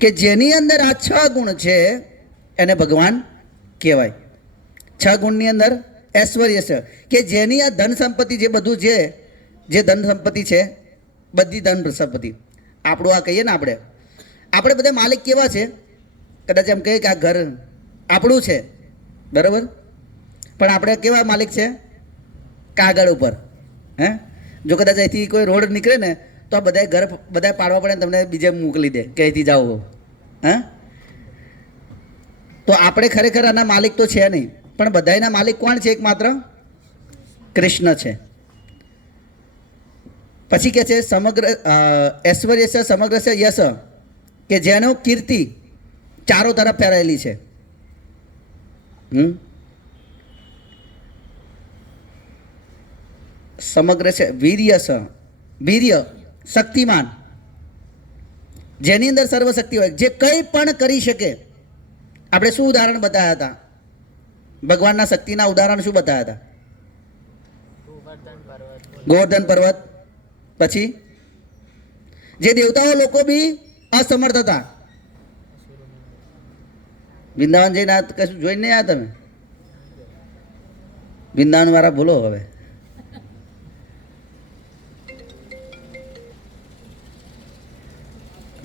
કે જેની અંદર આ 6 ગુણ છે એને ભગવાન કહેવાય. 6 ગુણની અંદર ઐશ્વર્ય છે કે જેની આ ધન સંપત્તિ જે બધું છે, જે ધન સંપત્તિ છે, બધી ધન સંપત્તિ આપણું આ કહીએ ને આપણે બધા માલિક કેવા છે? કદાચ એમ કહીએ કે આ ઘર આપણું છે, બરાબર, પણ આપણે કેવા માલિક છે? કાગળ ઉપર. હે, જો કદાચ અહીંથી કોઈ રોડ નીકળે ને તો આ બધા ઘર બધા પાડવા પડે, તમને બીજે મોકલી દે કે અહીંથી જાઓ. હા, તો આપણે ખરેખર આના માલિક તો છે નહીં, પણ બધાના માલિક કોણ છે? એકમાત્ર કૃષ્ણ છે. પછી કે છે સમગ્ર ઐશ્વર્ય છે, સમગ્ર છે યશ, કે જેનો કીર્તિ ચારો તરફ ફેલાયેલી છે. સમગ્ર છે વીર્ય છે, વીર્ય શક્તિમાન, જેની અંદર સર્વશક્તિ હોય, જે કંઈ પણ કરી શકે. આપણે શું ઉદાહરણ બતાવ્યા હતા? ભગવાનના શક્તિના ઉદાહરણ શું બતાવ્યા હતા? ગોવર્ધન પર્વત. પછી જે દેવતાઓ લોકો બી અસમર્થ હતા. વૃંદાવન જઈને કશું જોઈને નહીં આવ્યા તમે? વૃંદાવન વાળા ભૂલો હવે.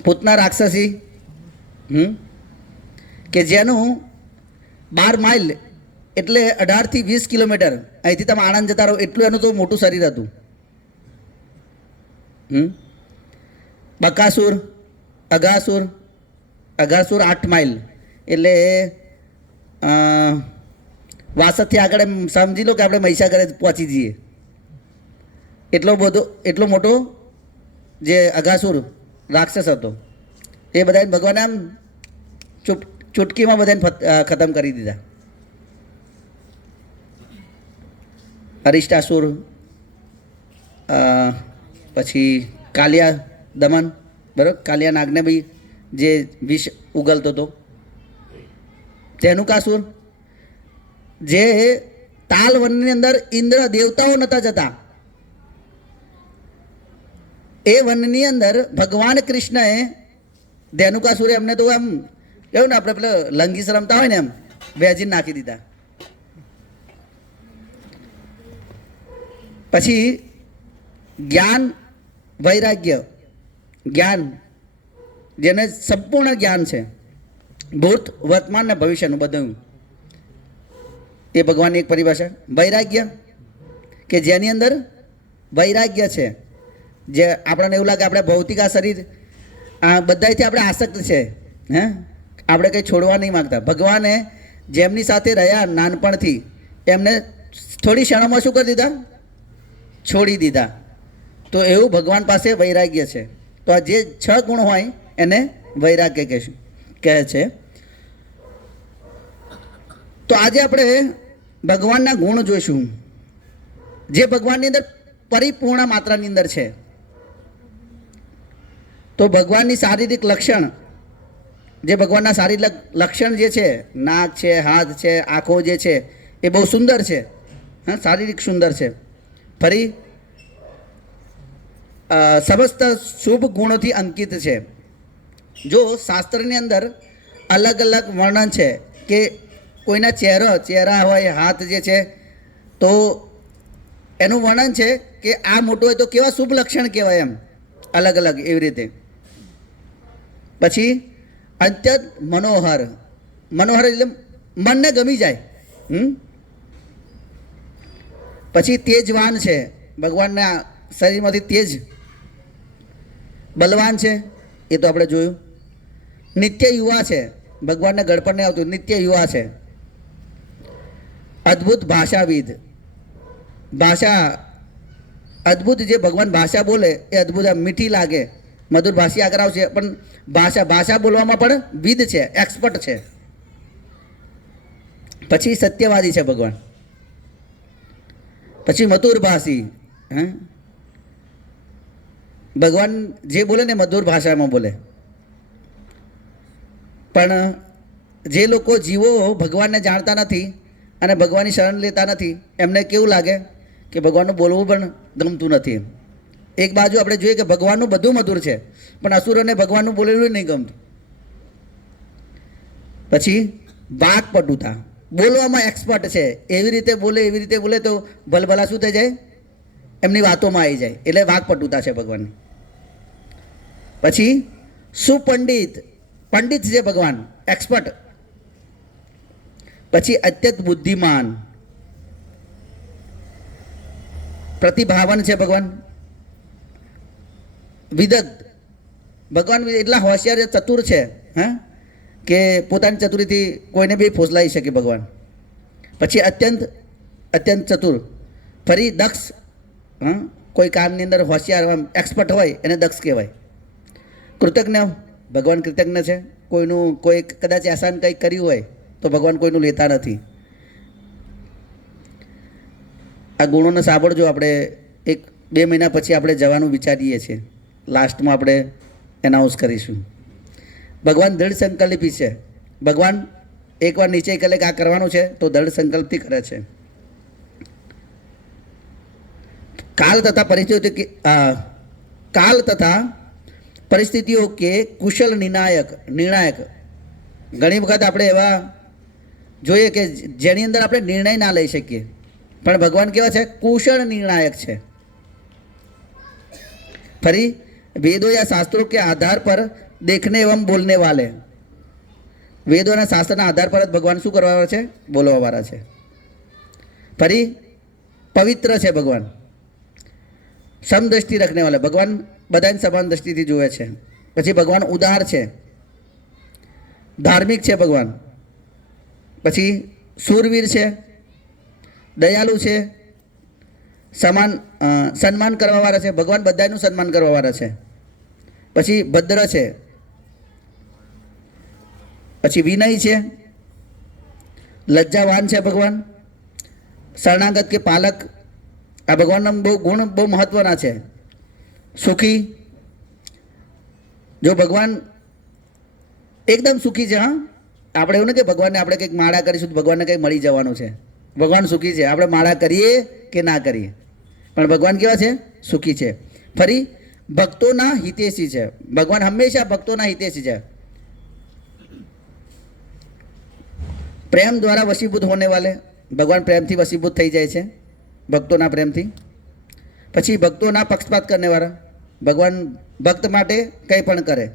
પૂતના રાક્ષસી, કે જેનું 12 માઇલ એટલે 18 થી 20 કિલોમીટર અહીંથી તમે આણંદ જતા રહો એટલું એનું તો મોટું શરીર હતું. બકાસુર, અઘાસુર, 8 માઇલ એટલે વાસદથી આગળ એમ સમજી લો કે આપણે મહીસાગર પહોંચી જઈએ. એટલો મોટો જે અઘાસુર રાક્ષસ હતો એ બધાને ભગવાને આમ ચૂટકીમાં બધાને ખતમ કરી દીધા. અરિષ્ટાસુર, પછી કાલિયા દમન, બરાબર, કાલિયા નાગને બી જે વિષ ઉગલતો હતો. ધેનુકાસુર, જે તાલ વનની અંદર ઇન્દ્ર દેવતાઓ નહોતા જતા, એ વનની અંદર ભગવાન કૃષ્ણએ ધેનુકાસુરે એમને તો આમ કેવું ને આપણે પેલા લંગીસ રમતા હોય ને એમ વેજીને નાખી દીધા. પછી જ્ઞાન વૈરાગ્ય, જ્ઞાન જેને સંપૂર્ણ જ્ઞાન છે, ભૂત વર્તમાન ને ભવિષ્યનું બધું, એ ભગવાનની એક પરિભાષા. વૈરાગ્ય, કે જેની અંદર વૈરાગ્ય છે, જે આપણને એવું લાગે આપણે ભૌતિક આ શરીર બધાથી આપણે આસક્ત છે, હે, આપણે કંઈ છોડવા નહીં માગતા. ભગવાને જેમની સાથે રહ્યા નાનપણથી એમને થોડી ક્ષણોમાં શું કરી દીધા? છોડી દીધા. તો એવું ભગવાન પાસે વૈરાગ્ય છે. તો આ જે 6 ગુણ હોય એને વૈરાગ્ય કહે છે. તો આજે આપણે ભગવાનના ગુણ જોઈશું, જે ભગવાનની અંદર પરિપૂર્ણ માત્રાની અંદર છે. તો ભગવાનની શારીરિક લક્ષણ, જે ભગવાનના શારીરિક લક્ષણ જે છે, નાક છે, હાથ છે, આંખો જે છે, એ બહુ સુંદર છે. હા, શારીરિક સુંદર છે. ફરી સમસ્ત શુભ ગુણોથી અંકિત છે. જો શાસ્ત્રની અંદર અલગ અલગ વર્ણન છે કે કોઈના ચહેરા હોય, હાથ જે છે, તો એનું વર્ણન છે કે આ મોટું હોય તો કેવા શુભ લક્ષણ કહેવાય, એમ અલગ અલગ એવી રીતે. પછી અત્યંત મનોહર, મનોહર એટલે મનને ગમી જાય. પછી તેજવાન છે, ભગવાનના શરીરમાંથી તેજ, બલવાન છે, એ તો આપણે જોયું. નિત્ય યુવા છે, ભગવાનને ગળપણ નહીં આવતું, નિત્ય યુવા છે. અદ્ભુત ભાષાવિદ, ભાષા અદ્ભુત, જે ભગવાન ભાષા બોલે એ અદ્ભુત, મીઠી લાગે, મધુર ભાષી આગળ આવશે, પણ ભાષા બોલવામાં પણ વિદ છે, એક્સપર્ટ છે. પછી સત્યવાદી છે ભગવાન. પછી મધુર ભાષી, હે, ભગવાન જે બોલે ને મધુર ભાષામાં બોલે. પણ જે લોકો જીવો ભગવાનને જાણતા નથી અને ભગવાનની શરણ લેતા નથી, એમને કેવું લાગે કે ભગવાનનું બોલવું પણ ગમતું નથી. એક બાજુ આપણે જોઈએ કે ભગવાનનું બધું મધુર છે, પણ અસુરોને ભગવાનનું બોલેલું નહીં ગમતું. પછી વાકપટુતા, બોલવામાં એક્સપર્ટ છે, એવી રીતે બોલે તો ભલભલા શું થઈ જાય, એમની વાતોમાં આવી જાય, એટલે વાકપટુતા છે ભગવાનની. પછી સુપંડિત, પંડિત છે ભગવાન, એક્સપર્ટ. પછી અત્યંત બુદ્ધિમાન, પ્રતિભાવન છે ભગવાન. વિદગ્ધ, ભગવાન એટલા હોશિયાર ચતુર છે હા કે પોતાની ચતુરીથી કોઈને બી ફોસલાવી શકે ભગવાન. પછી અત્યંત ચતુર, ફરી દક્ષ, હા કોઈ કામની અંદર હોશિયાર એક્સપર્ટ હોય એને દક્ષ કહેવાય. કૃતજ્ઞ, ભગવાન કૃતજ્ઞ છે, કોઈ કદાચ આસાન કંઈક કર્યું હોય તો ભગવાન કોઈનું લેતા નથી. આ ગુણોને સાંભળજો. આપણે 1-2 મહિના પછી આપણે જવાનું વિચારીએ છીએ, લાસ્ટમાં આપણે એનાઉન્સ કરીશું. ભગવાન દ્રઢ સંકલ્પી છે. ભગવાન એકવાર નિશ્ચય કરે કે આ કરવાનું છે તો દ્રઢ સંકલ્પથી કરે છે. કાલ તથા પરિસ્થિતિઓ કે કુશલ નિર્ણાયક. ઘણી વખત આપણે એવા જોઈએ કે જેની અંદર આપણે નિર્ણય ના લઈ શકીએ, પણ ભગવાન કેવા છે, કુશળ નિર્ણાયક છે. ફરી વેદો યા શાસ્ત્રો કે આધાર પર દેખને એવं બોલને વાલે, વેદોના શાસ્ત્રના આધાર પર જ ભગવાન શું કરવાવાળા છે, બોલવાવાળા છે. ફરી પવિત્ર છે ભગવાન, સમદ્રષ્ટિ રખને વાલા, ભગવાન બધાની સમાન દ્રષ્ટિથી જુએ છે. પછી ભગવાન ઉદાર છે, ધાર્મિક છે ભગવાન. પછી શૂરવીર છે, દયાળુ છે, સન્માન કરવાવાળા છે. ભગવાન બધાનું સન્માન કરવાવાળા છે. પછી ભદ્ર છે, પછી વિનય છે, લજ્જાવાન છે ભગવાન, શરણાગત કે પાલક. આ ભગવાનના ગુણ બહુ મહત્વના છે. સુખી, જો ભગવાન એકદમ સુખી છે. હા, આપણે એવું નથી કે ભગવાનને આપણે કંઈક માળા કરીશું તો ભગવાનને કંઈક મળી જવાનું છે. ભગવાન સુખી છે, આપણે માળા કરીએ કે ના કરીએ, પણ ભગવાન કેવા છે, સુખી છે. ફરી ભક્તોના હિતેશી છે, ભગવાન હંમેશા ભક્તોના હિતેશી છે. પ્રેમ દ્વારા વશીભૂત હોને વાલે, ભગવાન પ્રેમથી વશીભૂત થઈ જાય છે, ભક્તોના પ્રેમથી. પછી ભક્તોના પક્ષપાત કરનેવાળા, ભગવાન ભક્ત માટે કંઈ પણ કરે,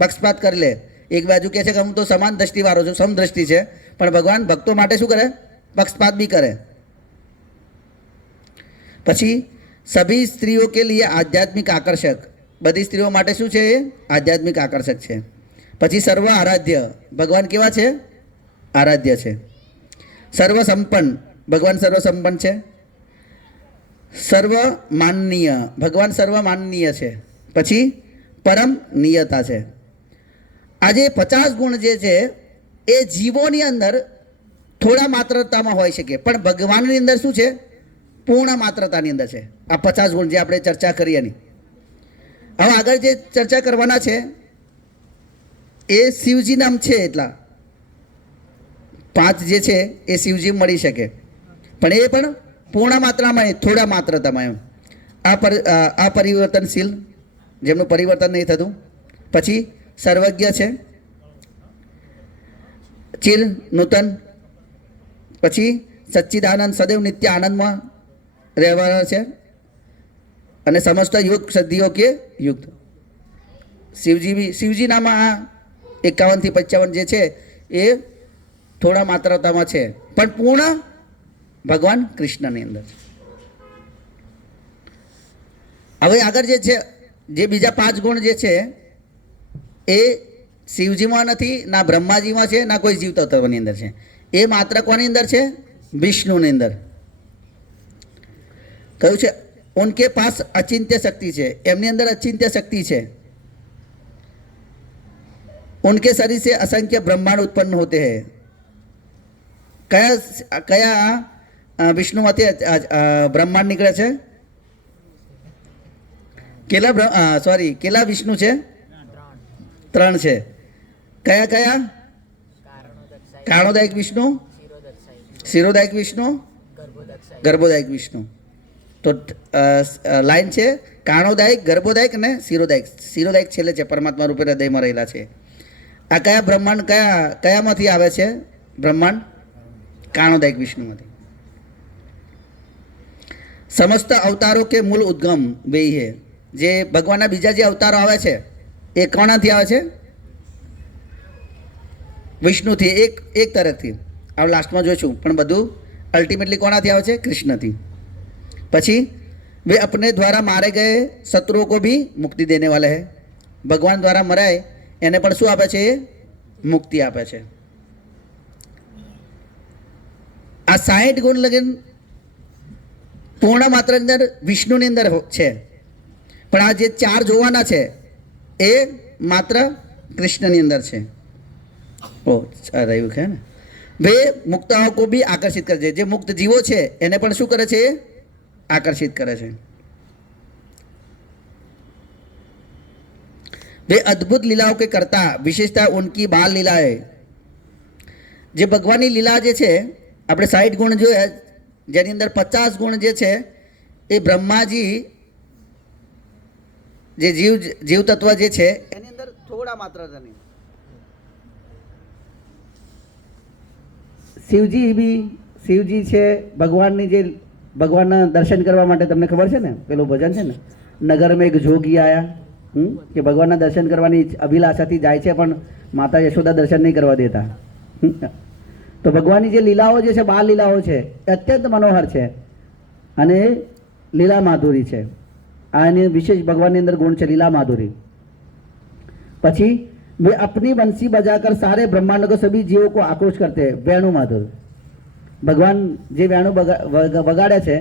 પક્ષપાત કરી લે. એક બાજુ કહે છે કે હું તો સમાન દ્રષ્ટિવાળો છું, સમદ્રષ્ટિ છે, પણ ભગવાન ભક્તો માટે શું કરે, પક્ષપાત બી કરે. પછી સભી સ્ત્રીઓ કે લીએ આધ્યાત્મિક આકર્ષક, બધી સ્ત્રીઓ માટે શું છે, એ આધ્યાત્મિક આકર્ષક છે. પછી સર્વ આરાધ્ય, ભગવાન કેવા છે, આરાધ્ય છે. સર્વ સંપન્ન, ભગવાન સર્વ સંપન્ન છે. સર્વ માનનીય, ભગવાન સર્વ માનનીય છે. પછી પરમ નિયતા છે. આજે 50 ગુણ જે છે એ જીવોની અંદર થોડા માત્રતામાં હોઈ શકે, પણ ભગવાનની અંદર શું છે, પૂર્ણ માત્રતાની અંદર છે. આ 50 ગુણ જે આપણે ચર્ચા કરી એની. હવે આગળ જે ચર્ચા કરવાના છે એ શિવજી નામ છે, એટલા 5 જે છે એ શિવજી મળી શકે, પણ એ પણ પૂર્ણ માત્રામાં, થોડા માત્રતામાં એમ. આ પરિવર્તનશીલ, જેમનું પરિવર્તન નહીં થતું. પછી સર્વજ્ઞ છે, ચિર નૂતન. પછી સચ્ચિદાનંદ, સદૈવ નિત્ય આનંદમાં રહેવાના છે. અને સમસ્ત યુગ સદીઓ કે યુક્ત. શિવજી નામાં આ 51 થી 55 જે છે એ થોડા માત્રતામાં છે, પણ પૂર્ણ ભગવાન કૃષ્ણની અંદર છે. હવે આગળ જે છે, જે બીજા 5 ગુણ જે છે એ શિવજીમાં નથી, ના બ્રહ્માજીમાં છે, ના કોઈ જીવ તત્વની અંદર છે. એ માત્ર કોની અંદર છે, વિષ્ણુની અંદર. કહ્યું છે ઉનકે પાસ અચિંત્ય શક્તિ છે, એમની અંદર અચિંત્ય શક્તિ છે. उनके शरीर से असंख्य ब्रह्मांड उत्पन्न होते हैं. कया विष्णुમાંથી બ્રહ્માંડ નીકળે છે? કેટલા વિષ્ણુ છે? 3 છે. કયા? કારણોદાયક વિષ્ણુ, શિરોદાયક વિષ્ણુ, ગર્ભોદાયક વિષ્ણુ. તો લાઈન છે કારણોદાયક, ગર્ભોદાયક અને શિરોદાયક. શિરોદાયક છેલ્લે છે, પરમાત્મા રૂપે હૃદયમાં રહેલા છે. આ કયા બ્રહ્માંડ કયામાંથી આવે છે? બ્રહ્માંડ કાણોદયક વિષ્ણુમાંથી. સમસ્ત અવતારો કે મૂળ ઉદ્ગમ બે હે, જે ભગવાનના બીજા જે અવતારો આવે છે એ કોણાથી આવે છે? વિષ્ણુથી, એક તરફથી. આપણે લાસ્ટમાં જોઈશું, પણ બધું અલ્ટિમેટલી કોણાથી આવે છે? કૃષ્ણથી. પછી वे अपने द्वारा मारे गए शत्रुओं को भी मुक्ति देने वाले हैं. भगवान द्वारा मराए એને પણ શું આપે છે? મુક્તિ આપે છે. આ 60 ગુણ લગન પૂર્ણ માત્ર અંદર વિષ્ણુની અંદર છે, પણ આ જે 4 જોવાના છે એ માત્ર કૃષ્ણની અંદર છે. ઓ રહ્યું છે ને. वे मुक्ताओं को भी आकर्षित करे છે. જે મુક્ત જીવો છે એને પણ શું કરે છે? आकर्षित करे છે. वे अद्भुत लीलाओं के करता विशेषता उनकी बाल लीला है. જે ભગવાનની લીલા જે છે, આપણે 60 ગુણ જોયા, જેની અંદર 50 ગુણ જે છે એ બ્રહ્માજી જે જીવ તત્વ જે છે એની અંદર થોડા માત્ર નહીં. શિવજી છે ભગવાનની, જે ભગવાનના દર્શન કરવા માટે તમને ખબર છે ને પેલું ભજન છે ને, નગર મેં એક જોગી આયા, કે ભગવાનના દર્શન કરવાની અભિલાષાથી જાય છે પણ માતા યશોદા દર્શન નહીં કરવા દેતા. તો ભગવાનની જે લીલાઓ જે છે, બાલ લીલાઓ છે, એ અત્યંત મનોહર છે અને લીલા માધુરી છે. આ એની વિશેષ ભગવાનની અંદર ગુણ છે, લીલા માધુરી. પછી वे अपनी बंसी बजाकर सारे ब्रह्मांड को सभी जीवों को आक्रोश करते हैं. वेणु माधुर, ભગવાન જે વેણુ વગાડે છે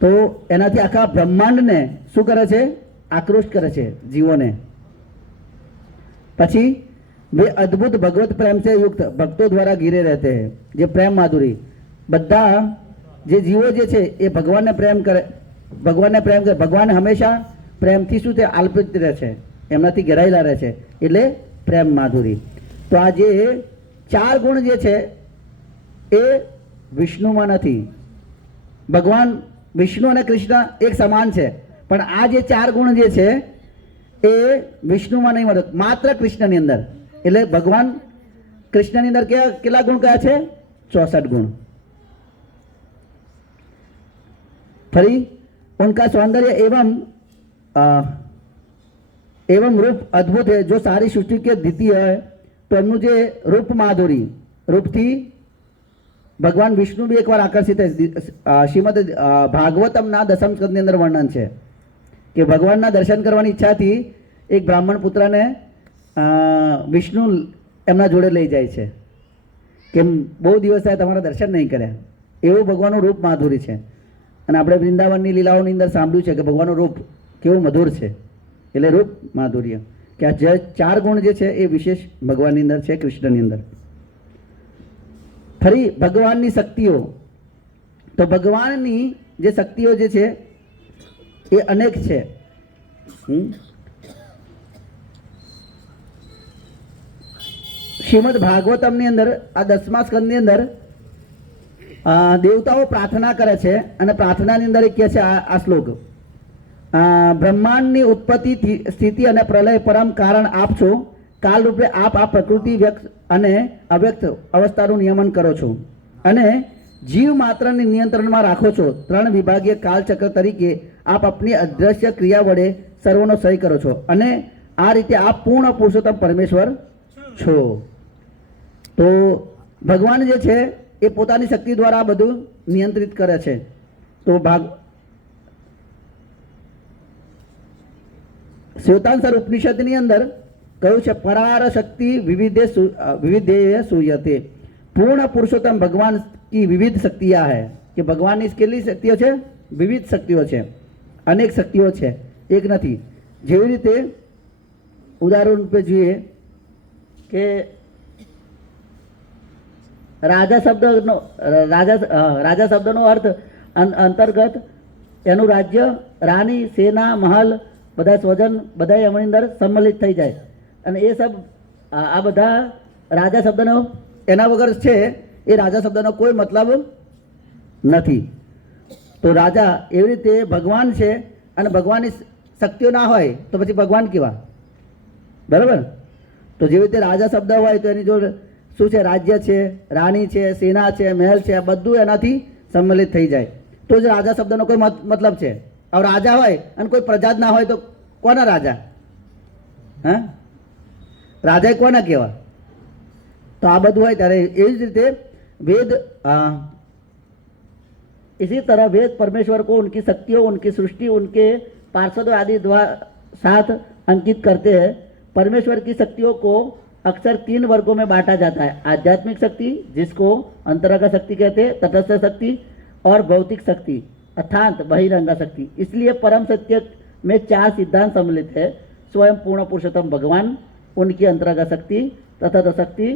તો એનાથી આખા બ્રહ્માંડને શું કરે છે? આક્રોશ કરે છે, જીવોને. પછી वे अद्भुत भगवत प्रेम से युक्त भक्तों द्वारा घिरे रहते हैं. જે પ્રેમ માધુરી, બધા જે જીવો જે છે એ ભગવાનને પ્રેમ કરે, ભગવાન હંમેશા પ્રેમથી શું છે? આલ્પિત રહે છે, એમનાથી ઘેરાયેલા રહે છે, એટલે પ્રેમ માધુરી. તો આ જે 4 ગુણ જે છે એ વિષ્ણુમાં નથી. ભગવાન વિષ્ણુ અને કૃષ્ણ એક સમાન છે, પણ આ જે 4 ગુણ જે છે એ વિષ્ણુમાં નહીં મળે, માત્ર કૃષ્ણની અંદર. એટલે ભગવાન કૃષ્ણની અંદર કેટલા ગુણ કયા છે? 64 गुण. ફરી उनका सौंदर्य एवं रूप अद्भुत है. जो सारी सृष्टि के द्वितीय है, तो એમનું જે રૂપ માધુરી, રૂપથી ભગવાન વિષ્ણુ બી એકવાર આકર્ષિત છે. શ્રીમદ ભાગવતમના 10મ સ્કંદની અંદર વર્ણન છે કે ભગવાનના દર્શન કરવાની ઈચ્છાથી એક બ્રાહ્મણ પુત્રને વિષ્ણુ એમના જોડે લઈ જાય છે કે બહુ દિવસ થાય તમારા દર્શન નહીં કર્યા. એવું ભગવાનનું રૂપ માધુરી છે. અને આપણે વૃંદાવનની લીલાઓની અંદર સાંભળ્યું છે કે ભગવાનનું રૂપ કેવું મધુર છે, એટલે રૂપ માધુર્ય. કે આ જે 4 ગુણ જે છે એ વિશેષ ભગવાનની અંદર છે, કૃષ્ણની અંદર. ફરી ભગવાનની શક્તિઓ, તો ભગવાનની જે શક્તિઓ જે છે એ અનેક છે. શ્રીમદ ભાગવતમની અંદર આ 10મા સ્કંદની અંદર દેવતાઓ પ્રાર્થના કરે છે અને પ્રાર્થનાની અંદર એક કહે છે આ શ્લોક, બ્રહ્માંડની ઉત્પત્તિ, સ્થિતિ અને પ્રલય પરમ કારણ આપ છો. કાલ રૂપે આપ આ પ્રકૃતિ વ્યક્ત અને અવ્યક્ત અવસ્થાનું નિયમન કરો છો અને જીવ માત્રને નિયંત્રણમાં રાખો છો. 3 વિભાગીય કાલચક્ર તરીકે આપ આપની અદ્રશ્ય ક્રિયા વડે સર્વનો સહી કરો છો અને આ રીતે આપ પૂર્ણ પુરુષોત્તમ પરમેશ્વર છો. તો ભગવાન જે છે એ પોતાની શક્તિ દ્વારા બધું નિયંત્રિત કરે છે. તો શ્વેતાંતર ઉપનિષદની અંદર કહ્યું છે પરાર શક્તિ વિવિધેય સૂયતે. પૂર્ણ પુરુષોત્તમ ભગવાન की विविध शक्तियाँ है કે ભગવાનની કેટલી શક્તિઓ છે? વિવિધ શક્તિઓ છે, અનેક શક્તિઓ છે, એક નથી. જેવી રીતે ઉદાહરણ રૂપે જોઈએ કે રાજા શબ્દનો અર્થ અંતર્ગત એનું રાજ્ય, રાણી, સેના, મહલ, બધા સ્વજન બધા એમની અંદર સંમલિત થઈ જાય. અને એ સબ આ બધા રાજા શબ્દનો એના વગર છે એ રાજા શબ્દનો કોઈ મતલબ નથી. તો રાજા એવી રીતે ભગવાન છે અને ભગવાનની શક્તિઓ ના હોય તો પછી ભગવાન કેવા? બરાબર. તો જેવી રીતે રાજા શબ્દ હોય તો એની જોડે શું છે? રાજ્ય છે, રાણી છે, સેના છે, મહેલ છે, બધું એનાથી સંમેલિત થઈ જાય તો જ રાજા શબ્દનો કોઈ મતલબ છે. હવે રાજા હોય અને કોઈ પ્રજા જ ના હોય તો કોના રાજા? હા, રાજા કોને કહેવાય? તો આ બધું હોય ત્યારે એવી જ રીતે वेद इसी तरह वेद परमेश्वर को उनकी शक्तियों, उनकी सृष्टि, उनके पार्षदों आदि साथ अंकित करते हैं. परमेश्वर की शक्तियों को अक्सर 3 वर्गों में बांटा जाता है. आध्यात्मिक शक्ति जिसको अंतरंगा शक्ति कहते हैं, तटस्थ शक्ति और भौतिक शक्ति अर्थात बहिरंगा शक्ति. इसलिए परम सत्य में 4 सिद्धांत सम्मिलित है. स्वयं पूर्ण पुरुषोत्तम भगवान, उनकी अंतरंगा शक्ति, तटस्थ शक्ति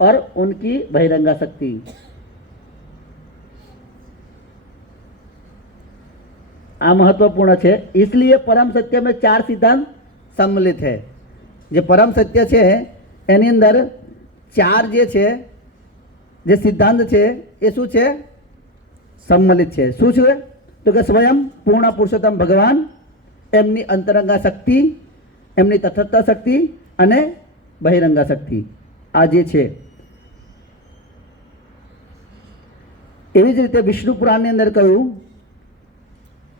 और उनकी बहिरंगा शक्ति. आ महत्वपूर्ण है. इसलिए परम सत्य में 4 सिद्धांत सम्मिलित है. जो परम सत्य है एनी अंदर 4 जे सिद्धांत है ये शू है? सम्मिलित है. शू है? तो कि स्वयं पूर्ण पुरुषोत्तम भगवान, एमनी अंतरंगा शक्ति, एमनी तटस्थ शक्ति अने बहिरंगा शक्ति. आ जे छे एवी ज रीते विष्णु पुराण ની અંદર કહ્યું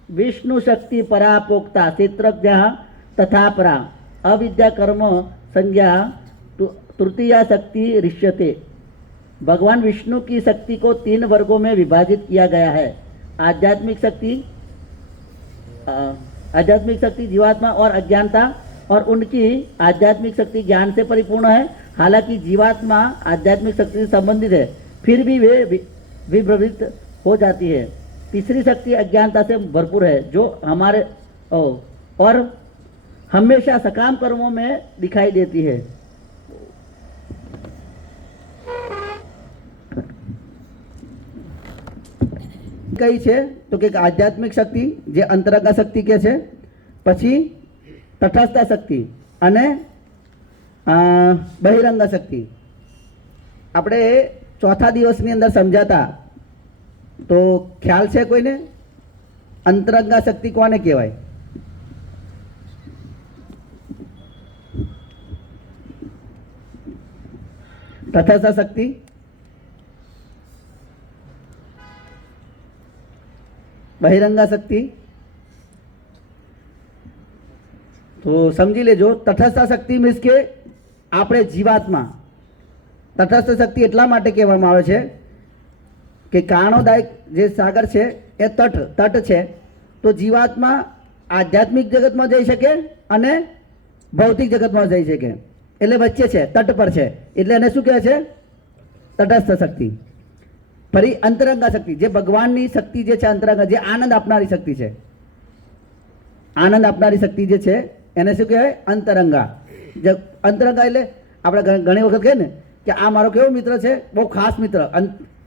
विष्णु शक्ति परापोक्ता क्षेत्रज्ञ तथा परा अविद्या कर्म संज्ञा तृतीया शक्ति ऋष्यते. भगवान विष्णु की शक्ति को 3 वर्गों में विभाजित किया गया है. आध्यात्मिक शक्ति जीवात्मा और अज्ञानता, और उनकी आध्यात्मिक शक्ति ज्ञान से परिपूर्ण है. हालांकि जीवात्मा आध्यात्मिक शक्ति से संबंधित है, फिर भी वे विभ्रमित हो जाती है. तीसरी शक्ति अज्ञानता से भरपूर है, जो हमारे और हमेशा सकाम कर्मों में दिखाई देती है. कई છે તો કે આધ્યાત્મિક શક્તિ જે અંતરંગા શક્તિ કે છે, પછી તટસ્થ શક્તિ અને બહિરંગા શક્તિ. આપણે ચોથા દિવસની અંદર સમજાતા તો ખ્યાલ છે કોઈને? અંતરંગા શક્તિ કોને કહેવાય? તટસ્થ શક્તિ, બહિરંગા શક્તિ. તો સમજી લેજો, તટસ્થ શક્તિ મીન્સ કે આપણે જીવાત્મા. તટસ્થ શક્તિ એટલા માટે કહેવામાં આવે છે કે કારણોદાયક જે સાગર છે એ તટ છે, તો જીવાત્મા આધ્યાત્મિક જગતમાં જઈ શકે અને ભૌતિક જગતમાં જઈ શકે, એટલે વચ્ચે છે, તટ પર છે, એટલે એને શું કહે છે? તટસ્થ શક્તિ. ફરી અંતરંગા શક્તિ જે ભગવાનની શક્તિ જે છે, અંતરંગા જે આનંદ આપનારી શક્તિ છે, આનંદ આપનારી શક્તિ જે છે એને શું કહેવાય? અંતરંગા. જે અંતરંગા એટલે આપણે ઘણી વખત કહીએ ને કે આ મારો કેવો મિત્ર છે, બહુ ખાસ મિત્ર.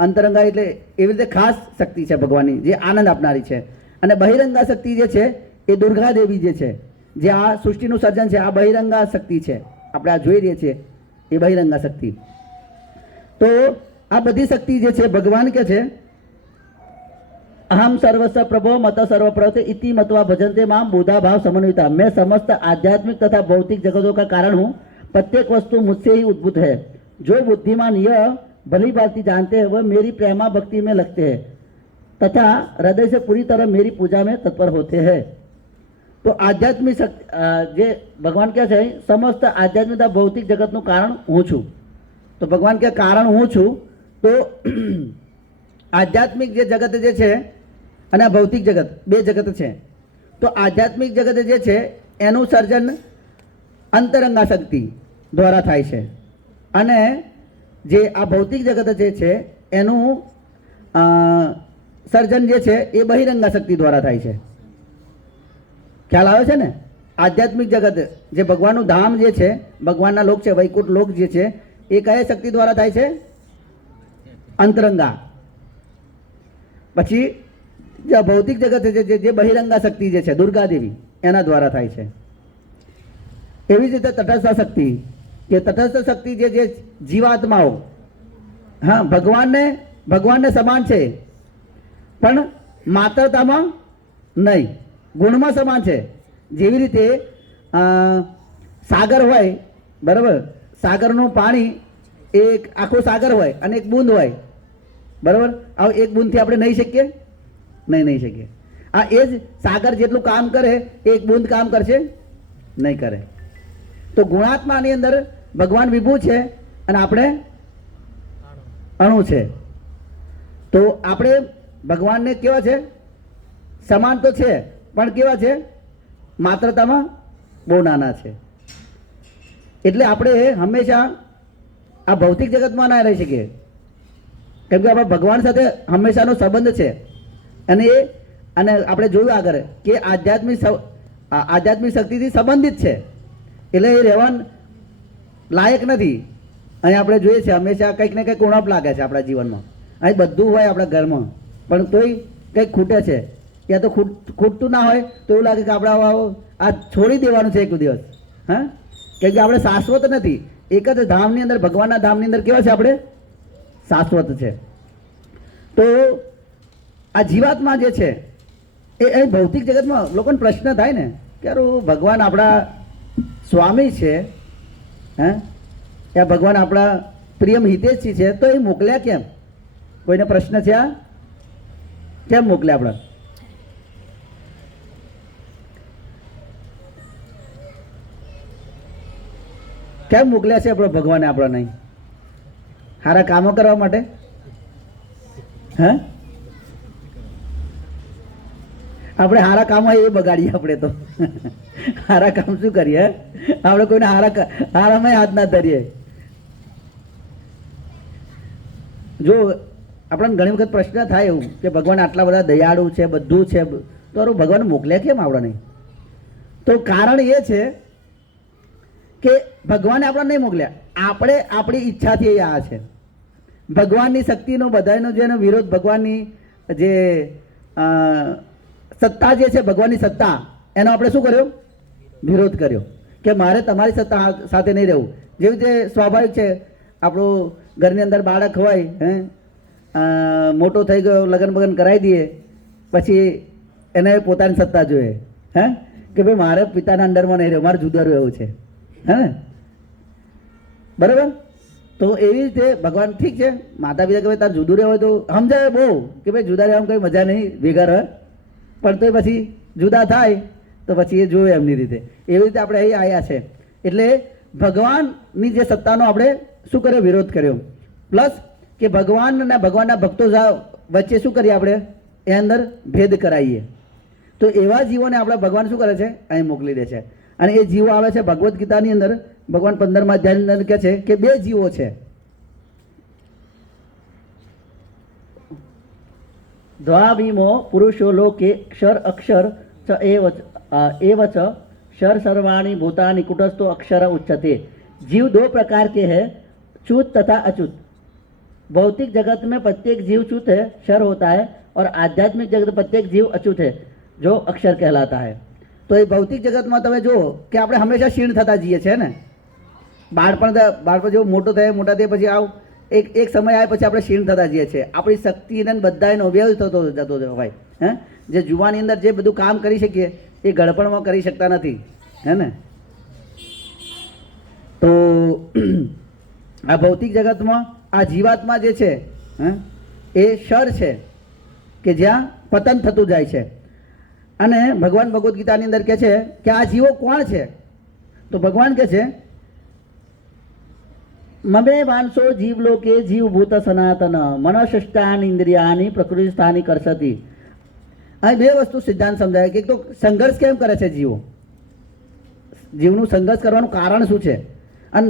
અંતરંગા એટલે એવી રીતે ખાસ શક્તિ છે ભગવાનની, જે આનંદ આપનારી છે. અને બહિરંગા શક્તિ જે છે એ દુર્ગા દેવી જે છે, જે આ સૃષ્ટિનું સર્જન છે, આ બહિરંગા શક્તિ છે. આપણે આ જોઈ રહીએ છીએ એ બહિરંગા શક્તિ. તો આ બધી શક્તિ જે છે ભગવાન કે છે अहम सर्वस्व प्रभो मत सर्व प्रवृत्ति इति मत्वा भजन्ते माम बुधा भाव समन्विता. मैं समस्त आध्यात्मिक तथा भौतिक जगतों का कारण हूँ. प्रत्येक वस्तु मुझसे ही उद्भूत है. जो बुद्धिमान यह भली भांति जानते हैं वह मेरी प्रेमा भक्ति में लगते हैं तथा हृदय से पूरी तरह मेरी पूजा में तत्पर होते हैं. तो आध्यात्मिक जे भगवान क्या है? समस्त आध्यात्मिक भौतिक जगतનું કારણ હું છું. તો ભગવાન કે કારણ હું છું. તો આધ્યાત્મિક જે જગત જે છે અને ભૌતિક જગત, 2 જગત છે. તો આધ્યાત્મિક જગત જે છે એનું સર્જન અંતરંગા શક્તિ દ્વારા થાય છે, અને જે આ ભૌતિક જગત જે છે એનું સર્જન જે છે એ બહિરંગા શક્તિ દ્વારા થાય છે. ખ્યાલ આવે છે ને? આધ્યાત્મિક જગત જે ભગવાનનું ધામ જે છે, ભગવાનના લોક છે, વૈકુંઠ લોક જે છે, એ કઈ શક્તિ દ્વારા થાય છે? અંતરંગા. પછી જે ભૌતિક જગત છે જે બહિરંગા શક્તિ જે છે દુર્ગા દેવી, એના દ્વારા થાય છે. એવી જ રીતે તટસ્થ શક્તિ, કે તટસ્થ શક્તિ જે જીવાત્માઓ, હા, ભગવાનને સમાન છે પણ માત્રતામાં નહીં, ગુણમાં સમાન છે. જેવી રીતે સાગર હોય, બરાબર, સાગરનું પાણી એક આખો સાગર હોય અને એક બૂંદ હોય, બરાબર? આવું એક બૂંદથી આપણે નહીં શકીએ? નહીં શકીએ. આ એ જ સાગર જેટલું કામ કરે એક બૂંદ કામ કરશે નહીં કરે. તો ગુણાત્માની અંદર ભગવાન વિભુ છે અને આપણે અણુ છે. તો આપણે ભગવાનને કેવા છે? સમાન તો છે પણ કેવા છે? માત્રતામાં બહુ નાના છે. એટલે આપણે હંમેશા આ ભૌતિક જગતમાં ના રહી શકીએ, કેમ કે આપણા ભગવાન સાથે હંમેશાનો સંબંધ છે. અને આપણે જોયું આગળ કે આધ્યાત્મિક શક્તિથી સંબંધિત છે, એટલે એ રહેવા લાયક નથી. અને આપણે જોઈએ છે હંમેશા કંઈક ને કંઈક ઉણપ લાગે છે આપણા જીવનમાં. અહીં બધું હોય આપણા ઘરમાં, પણ તોય કંઈક ખૂટે છે. યા તો ખૂટતું ના હોય તો એવું લાગે કે આપણે આ છોડી દેવાનું છે એક દિવસ. હા, કેમ કે આપણે શાશ્વત નથી. એક જ ધામની અંદર, ભગવાનના ધામની અંદર કેવા છે? આપણે શાશ્વત છે. તો આ જીવાત્મા જે છે એ ભૌતિક જગતમાં લોકોને પ્રશ્ન થાય ને કે ભગવાન આપણા સ્વામી છે, હે, યા ભગવાન આપણા પ્રિયમ હિતેશજી છે, તો એ મોકલ્યા કેમ? કોઈને પ્રશ્ન છે આ? કેમ મોકલ્યા આપણા? કેમ મોકલ્યા છે આપણો ભગવાને આપણા? નહીં સારા કામો કરવા માટે? હે, આપણે સારા કામો એ બગાડીએ. આપણે તો સારા કામ શું કરીએ? આપણે કોઈને હારામાં હાથ ના ધરીએ. જો આપણને ઘણી વખત પ્રશ્ન થાય એવું કે ભગવાન આટલા બધા દયાળુ છે, બધું છે, તો ભગવાન મોકલ્યા કેમ આપણે નહીં? તો કારણ એ છે કે ભગવાને આપણને નહીં મોકલ્યા, આપણે આપણી ઈચ્છાથી આવ્યા છે. ભગવાનની શક્તિનો બધાનો જેનો વિરોધ, ભગવાનની જે સત્તા જે છે, ભગવાનની સત્તા, એનો આપણે શું કર્યો? વિરોધ કર્યો કે મારે તમારી સત્તા સાથે નહીં રહેવું. જેવી રીતે સ્વાભાવિક છે, આપણું ઘરની અંદર બાળક હોય, હે, મોટો થઈ ગયો, લગ્ન બગન કરાવી દઈએ, પછી એને પોતાની સત્તા જોઈએ, હે, કે ભાઈ મારે પિતાના અંડરમાં નહીં રહેવું, મારે જુદા રહેવું છે, હે ને? બરાબર? તો એવી રીતે ભગવાન, ઠીક છે, માતા પિતા કે ભાઈ તારે જુદું રહેવું હોય તો સમજાવે બહુ કે ભાઈ જુદા રહેવામાં કંઈ મજા નહીં, ભેગા રહે, પણ તો પછી જુદા થાય તો પછી એ જોવે એમની રીતે. એવી રીતે આપણે અહીં આવ્યા છે. એટલે ભગવાનની જે સત્તાનો આપણે શું કર્યો? વિરોધ કર્યો. પ્લસ કે ભગવાન અને ભગવાનના ભક્તો વચ્ચે શું કરીએ? આપણે એ અંદર ભેદ કરાવીએ. તો એવા જીવોને આપણે ભગવાન શું કરે છે? અહીં મોકલી દે છે. અને એ જીવો આવે છે ભગવદ્ ગીતાની અંદર, ભગવાન 15મા અધ્યાયની અંદર કહે છે કે બે જીવો છે. દ્વાવિમો પુરુષો લોકે ક્ષર અક્ષર ચ एव च शर सर्वाणी भूतानि कुटस्थो अक्षर उच्चते. जीव दो प्रकार के हैं, च्युत तथा अच्युत. भौतिक जगत में प्रत्येक जीव च्युत है, शर होता है, और आध्यात्मिक जगत प्रत्येक जीव अच्युत है, जो अक्षर कहलाता है. तो ये भौतिक जगत में તમે જો કે આપણે હંમેશા ક્ષીણ થતા જઈએ છે ને. બાળપણ જેવું મોટો થાય પછી આવ એક સમય આવે પછી આપણે ક્ષીણ થતા જઈએ છીએ. આપણી શક્તિને બધા એનો વ્યય થતો જતો હોય. હે, જે જુવાની અંદર જે બધું કામ કરી શકીએ એ ગળપણમાં કરી શકતા નથી, હે ને? તો આ ભૌતિક જગતમાં આ જીવાત્મા જે છે, એ શર છે કે જ્યાં પતન થતું જાય છે. અને ભગવાન ભગવદ્ ગીતાની અંદર કહે છે કે આ જીવો કોણ છે? તો ભગવાન કહે છે મમે વાંસો જીવલોકે જીવભૂત સનાતન મનોષષ્ટાની ઇન્દ્રિયાની પ્રકૃતિ સ્થાની કરસતી. અહીં બે વસ્તુ સિદ્ધાંત સમજાય કે એક તો સંઘર્ષ કેમ કરે છે જીવો, જીવનું સંઘર્ષ કરવાનું કારણ શું છે, અને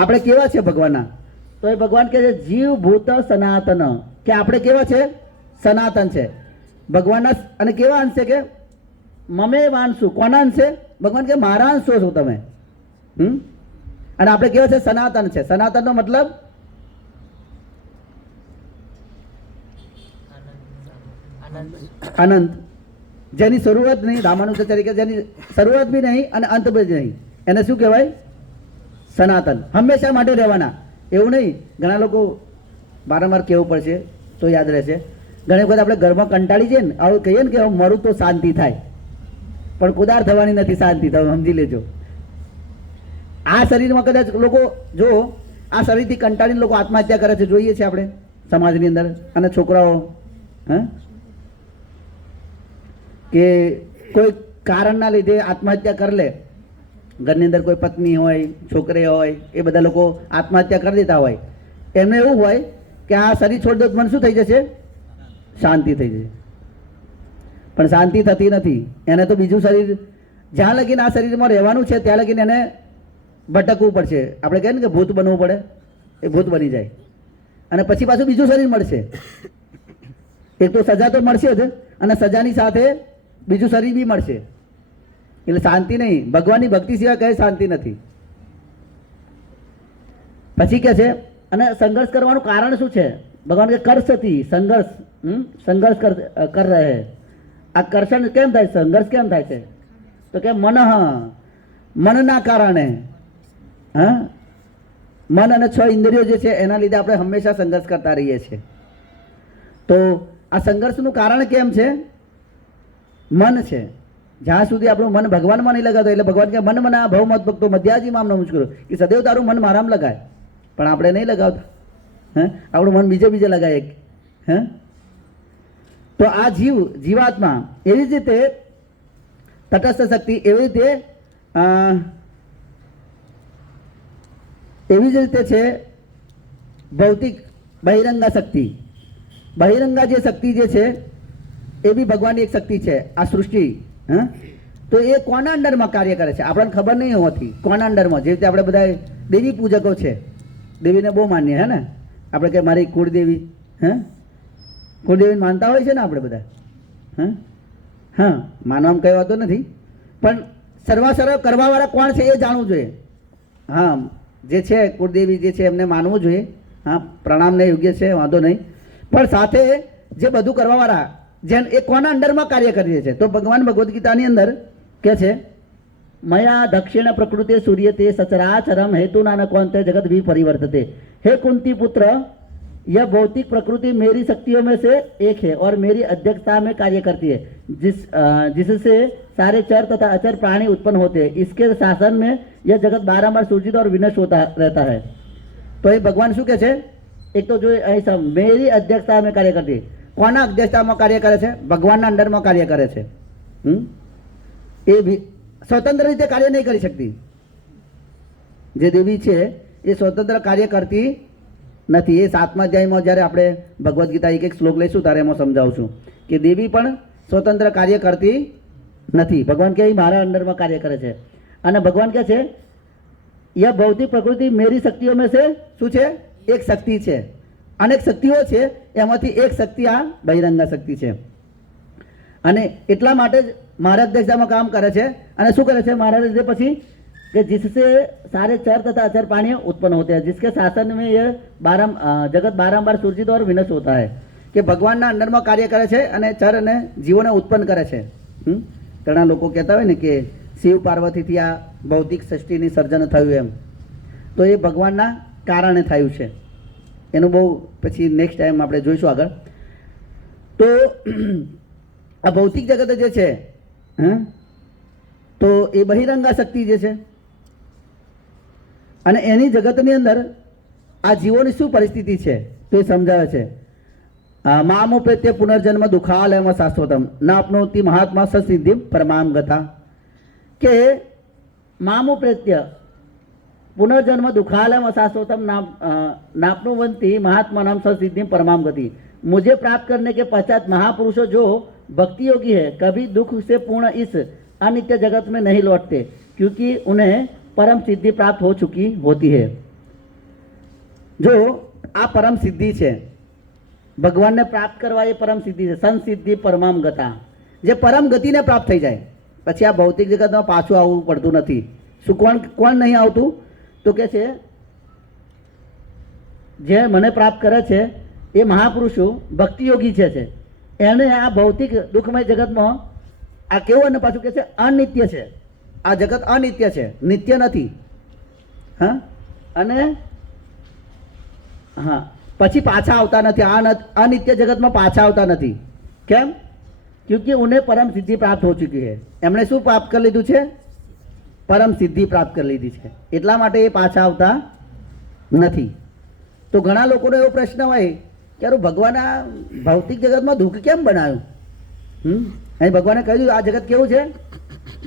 આપણે કેવા છે ભગવાનના? તો એ ભગવાન કહે છે જીવભૂત સનાતન, કે આપણે કેવા છે? સનાતન છે ભગવાનના. અને કેવા અંશ છે? કે મમે વાંસુ. કોના અંશ છે? ભગવાન કે મારા અંશો છો તમે. અને આપણે કેવા છે? સનાતન છે. સનાતનનો મતલબ અનંત, જેની શરૂઆત નહીં. રામાનુજાચાર્ય કે જેની શરૂઆત બી નહીં અને અંત બી નહીં, એને શું કહેવાય? સનાતન. હંમેશા માટે રહેવાના, એવું નહીં. ઘણા લોકો વારંવાર કહેવું પડશે તો યાદ રહેશે. ઘણી વખત આપણે ઘરમાં કંટાળી જઈએ ને, આવું કહીએ ને કે મરું તો શાંતિ થાય, પણ કુદાર થવાની નથી શાંતિ, તમે સમજી લેજો. આ શરીરમાં કદાચ લોકો જો આ શરીરથી કંટાળીને લોકો આત્મહત્યા કરે છે, જોઈએ છે આપણે સમાજની અંદર, અને છોકરાઓ હા કે કોઈ કારણના લીધે આત્મહત્યા કરી લે, ઘરની અંદર કોઈ પત્ની હોય, છોકરી હોય, એ બધા લોકો આત્મહત્યા કરી દેતા હોય. એમને એવું હોય કે આ શરીર છોડી દો તો મને શું થઈ જશે? શાંતિ થઈ જશે. પણ શાંતિ થતી નથી. એને તો બીજું શરીર, જ્યાં લગીને આ શરીરમાં રહેવાનું છે ત્યાં લગીને એને ભટકવું પડશે. આપણે કહીએ ને કે ભૂત બનવું પડે, એ ભૂત બની જાય, અને પછી પાછું બીજું શરીર મળશે. એક તો સજા તો મળશે જ, અને સજાની સાથે બીજું શરીર બી મળશે. એટલે શાંતિ નહીં. ભગવાનની ભક્તિ સિવાય કઈ શાંતિ નથી. પછી કે છે, અને સંઘર્ષ કરવાનું કારણ શું છે? ભગવાન કે કરશતી, સંઘર્ષ, સંઘર્ષ કર રહે. આ કર્ષણ કેમ થાય? સંઘર્ષ કેમ થાય છે? તો કે મનના કારણે. હા, મન અને 6 ઇન્દ્રિયો જે છે એના લીધે આપણે હંમેશા સંઘર્ષ કરતા રહીએ છીએ. તો આ સંઘર્ષનું કારણ કેમ છે? મન છે. જ્યાં સુધી આપણું મન ભગવાનમાં નહીં લગાતો, એટલે ભગવાન કે મન મના ભવ મત ભક્તો મધ્યાજી મામ નમસ્ કરો, કે સદૈવ તારું મન મારામાં લગાય. પણ આપણે નહીં લગાવતા. હે, આપણું મન બીજે લગાય. હે, તો આ જીવાત્મા એવી જ રીતે તટસ્થ શક્તિ, એવી રીતે છે ભૌતિક બહિરંગા શક્તિ. બહિરંગા જે શક્તિ જે છે એ બી ભગવાનની એક શક્તિ છે. આ સૃષ્ટિ, હા, તો એ કોના અંડરમાં કાર્ય કરે છે આપણને ખબર નહીં હોતી. કોના અંડરમાં? જે રીતે આપણે બધા દેવી પૂજકો છે, દેવીને બહુ માન્ય, હે ને? આપણે કે મારી કુળદેવી, હે, કુળદેવીને માનતા હોય છે ને આપણે બધા. હા હા, માનવામાં કઈ વાતો નથી, પણ સર્વાસર્વ કરવાવાળા કોણ છે એ જાણવું જોઈએ. હા, જે છે કુળદેવી જે છે એમને માનવું જોઈએ. હા, પ્રણામને યોગ્ય છે, વાંધો નહીં. પણ સાથે જે બધું કરવાવાળા જેન એ કોના અંડરમાં કાર્ય કરીએ છે? તો ભગવાન ભગવદ્ ગીતાની અંદર કે છે, મયા દક્ષિણ પ્રકૃતિ સૂર્યતે સચરાચરમ હેતુ નાનકોંતે જगत भी परिवर्तते. हे कुंती पुत्र, यह भौतिक प्रकृति मेरी शक्तियों में से एक है और मेरी अध्यक्षता में कार्य करती है, जिससे सारे चर तथा अचर प्राणी उत्पन्न होते हैं. इसके शासन में यह जगत बारंबार सूर्जित और विनष्ट होता रहता है. तो ये भगवान શું કહે છે? એક તો જો ऐसा मेरी अध्यक्षता में कार्य करती है. કોના અધ્યક્ષતામાં કાર્ય કરે છે? ભગવાનના અંડરમાં કાર્ય કરે છે. એ સ્વતંત્ર રીતે કાર્ય નહીં કરી શકતી. જે દેવી છે એ સ્વતંત્ર કાર્ય કરતી નથી. એ 7મા અધ્યાયમાં જ્યારે આપણે ભગવદ્ ગીતા એક શ્લોક લઈશું ત્યારે એમાં સમજાવું છું કે દેવી પણ સ્વતંત્ર કાર્ય કરતી નથી. ભગવાન કહે મારા અંડરમાં કાર્ય કરે છે. અને ભગવાન કહે છે यह भौतिक प्रकृति मेरी शक्तियों में से શું છે? એક શક્તિ છે. અનેક શક્તિઓ છે, એમાંથી એક શક્તિ આ બહિરંગા શક્તિ છે. અને એટલા માટે જ મારા અધ્યક્ષતામાં કામ કરે છે. અને શું કરે છે મારા લીધે પછી? कि जिससे सारे चर तथा अचर प्राणी उत्पन्न होते हैं, जिसके शासन में यह जगत बारंबार सूर्जित और विनष्ट होता है. કે ભગવાનના અંડરમાં કાર્ય કરે છે અને ચર અને જીવોને ઉત્પન્ન કરે છે. ઘણા લોકો કહેતા હોય ને કે શિવ પાર્વતીથી આ ભૌતિક સૃષ્ટિની સર્જન થયું એમ, તો એ ભગવાનના કારણે થયું છે. એનું બહુ પછી નેક્સ્ટ ટાઈમ આપણે જોઈશું આગળ. તો આ ભૌતિક જગત જે છે, તો એ બહિરંગા શક્તિ જે છે, અને એની જગતની અંદર આ જીવોની શું પરિસ્થિતિ છે તો એ સમજાવે છે. મામો પ્રત્યે પુનર્જન્મ દુઃખાલયમાં શાશ્વતમ ન આપનોતી મહાત્મા સસિદ્ધિ પરમામ ગતા. કે મામો પ્રત્ય પુનર્જન્મ દુઃખાલયમાં શાશ્વतम नापनुवंती महात्मा नाम ससिद्धि परमाम गति. मुझे प्राप्त करने के पश्चात महापुरुषों जो भक्ति योगी है कभी दुख से पूर्ण इस अनित्य जगत में नहीं लौटते, क्योंकि उन्हें परम सिद्धि प्राप्त हो चुकी होती है. जो आ परम सिद्धि है, भगवान ने प्राप्त करवा ये परम सिद्धि है. संसिद्धि परमाम गता. जे परम गति ने प्राप्त थी जाए પછી આ ભૌતિક જગતમાં પાછું આવવું પડતું નથી. શું કોણ નહીં આવતું? તો કે છે જે મને પ્રાપ્ત કરે છે એ મહાપુરુષો ભક્તિ યોગી છે. એને આ ભૌતિક દુઃખમય જગતમાં આ કેવું, અને પાછું કે છે અનિત્ય છે. આ જગત અનિત્ય છે, નિત્ય નથી. હા, અને હા પછી પાછા આવતા નથી. આ અનિત્ય જગતમાં પાછા આવતા નથી. કેમ? क्योंकि उन्हें परम सिद्धि प्राप्त हो चुकी है. એમણે શું પ્રાપ્ત કરી લીધું છે? પરમ સિદ્ધિ પ્રાપ્ત કરી લીધી છે, એટલા માટે એ પાછા આવતા નથી. તો ઘણા લોકોનો એવો પ્રશ્ન હોય કે અરે ભગવાન આ ભૌતિક જગતમાં દુઃખ કેમ બનાવ્યું? અહીં ભગવાને કહ્યું આ જગત કેવું છે?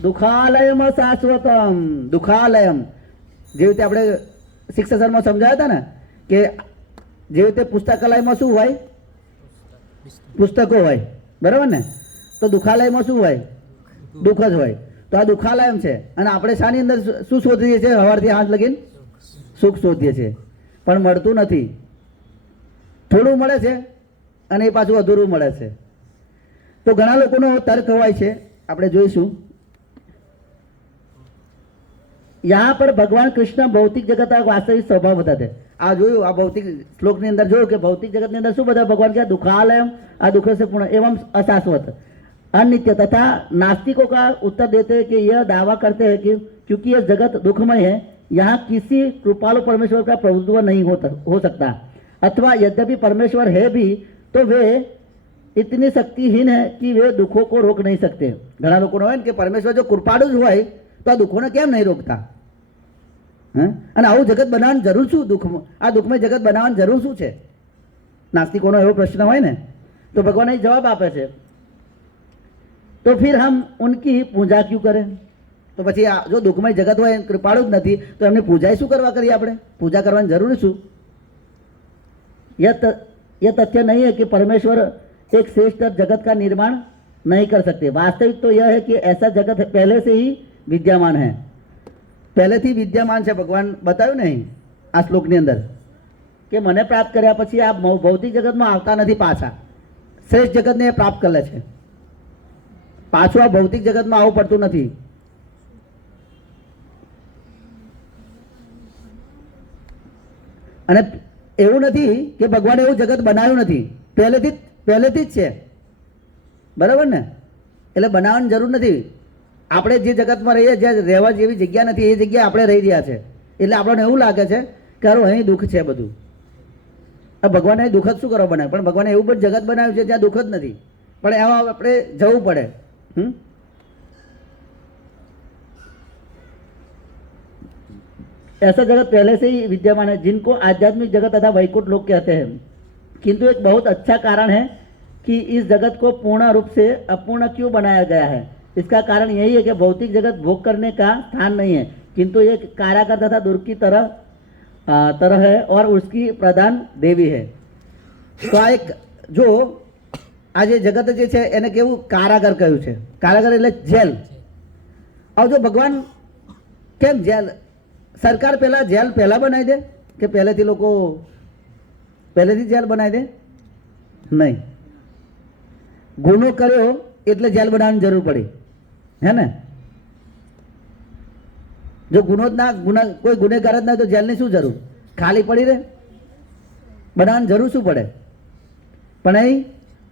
દુઃખાલયમ શાશ્વતમ. દુઃખાલયમ જે રીતે આપણે શિક્ષાસરમાં સમજાયા હતા ને કે જે રીતે પુસ્તકાલયમાં શું હોય? પુસ્તકો હોય, બરાબર ને? તો દુઃખાલયમાં શું હોય? દુઃખ જ હોય. તો આ દુઃખાલયમ છે અને આપણે શાની અંદર શું શોધીએ છીએ? સવારથી હાથ લગીને સુખ શોધીએ છીએ, પણ મળતું નથી. થોડું મળે છે અને એ પાછું અધૂરું મળે છે. તો ઘણા લોકોનો તર્ક હોય છે, આપણે જોઈશું. यहाँ पर भगवान कृष्ण भौतिक जगत का वास्तविक स्वभाव बताते. આ જોયું, આ ભૌતિક શ્લોકની અંદર જોયું કે ભૌતિક જગતની અંદર શું બધા ભગવાન क्या दुखालयम, आ दुख से पूर्ण एवं अशाश्वत अनित्य. तथा नास्तिकों का उत्तर देते हैं कि यह दावा करते हैं कि क्योंकि यह जगत दुखमय है, यहाँ किसी कृपालु परमेश्वर का प्रभुत्व नहीं हो सकता, अथवा यद्यपि परमेश्वर है भी तो वे इतनी शक्तिहीन है कि वे दुखों को रोक नहीं सकते. ઘણા લોકોનો હોય ને કે પરમેશ્વર જો કૃપાળુ જ હોય તો આ દુઃખોને કેમ નહીં રોકતા? અને આવું જગત બનાવવાની જરૂર શું? દુઃખમાં આ દુઃખમય જગત બનાવવાની જરૂર શું છે? નાસ્તિકોનો એવો પ્રશ્ન હોય ને તો ભગવાન એ જવાબ આપે છે, તો फिर हम उनकी पूजा क्यों करें? તો પછી આ જો દુઃખમય જગત હોય કૃપાળુ જ નથી તો એમની પૂજા શું કરવા કરીએ? આપણે પૂજા કરવાની જરૂર શું? यह तथ्य नहीं है कि परमेश्वर एक श्रेष्ठ जगत का निर्माण नहीं कर सकते. वास्तविक तो यह है कि ऐसा जगत पहले से ही विद्यमान है. પહેલેથી વિદ્યમાન છે. ભગવાન બતાવ્યું નહીં આ શ્લોકની અંદર કે મને પ્રાપ્ત કર્યા પછી આ ભૌતિક જગતમાં આવતા નથી પાછા. શ્રેષ્ઠ જગતને એ પ્રાપ્ત કરે છે, પાછું આ ભૌતિક જગતમાં આવવું પડતું નથી. અને એવું નથી કે ભગવાને એવું જગત બનાવ્યું નથી, પહેલેથી જ છે, બરાબર ને? એટલે બનાવવાની જરૂર નથી. આપણે જે જગતમાં રહીએ, જ્યાં રહેવા જેવી જગ્યા નથી એ જગ્યાએ આપણે રહી રહ્યા છે, એટલે આપણને એવું લાગે છે કે હારું અહીં દુઃખ છે બધું. ભગવાને દુઃખ જ શું કરવા બનાવ્યું? પણ ભગવાને એવું બધું જગત બનાવ્યું છે જ્યાં દુઃખ જ નથી, પણ એમાં આપણે જવું પડે. ऐसा जगत पहले से ही विद्यमान है जिनको आध्यात्मिक जगत तथा वैकुंठ लोग कहते हैं, किंतु एक बहुत अच्छा कारण है कि इस जगत को पूर्ण रूप से अपूर्ण क्यों बनाया गया है. इसका कारण यही है कि भौतिक जगत भोग करने का स्थान नहीं है, किंतु ये कारागर तथा दुर्ग की तरह है और उसकी प्रधान देवी है. तो આ એક જો આ જે જગત જે છે એને કેવું કારાગર કહ્યું છે? કારાગર એટલે જેલ. હવે જો ભગવાન કેમ જેલ? સરકાર પહેલા જેલ પહેલા બનાવી દે કે પહેલેથી લોકો પહેલેથી જેલ બનાવી દે? નહીં. ગુનો કર્યો એટલે જેલ બનાવવાની જરૂર પડી, હે ને? જો ગુનો જ ના કોઈ ગુનેગાર જ ના તો જેલની શું જરૂર? ખાલી પડી રહે, બનાવવાની જરૂર શું પડે? પણ અહીં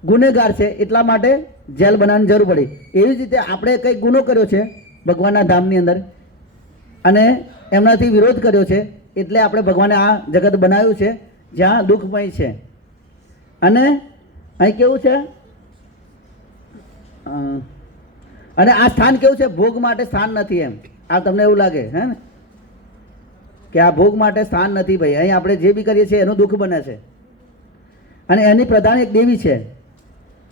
ગુનેગાર છે એટલા માટે જેલ બનાવવાની જરૂર પડી. એવી જ રીતે આપણે કંઈક ગુનો કર્યો છે ભગવાનના ધામની અંદર અને એમનાથી વિરોધ કર્યો છે એટલે આપણે ભગવાને આ જગત બનાવ્યું છે જ્યાં દુઃખમય છે. અને અહીં કેવું છે? અને આ સ્થાન કેવું છે? ભોગ માટે સ્થાન નથી. એમ આ તમને એવું લાગે હે ને કે આ ભોગ માટે સ્થાન નથી ભાઈ. અહીં આપણે જે બી કરીએ છીએ એનું દુઃખ બને છે. અને એની પ્રધાન એક દેવી છે.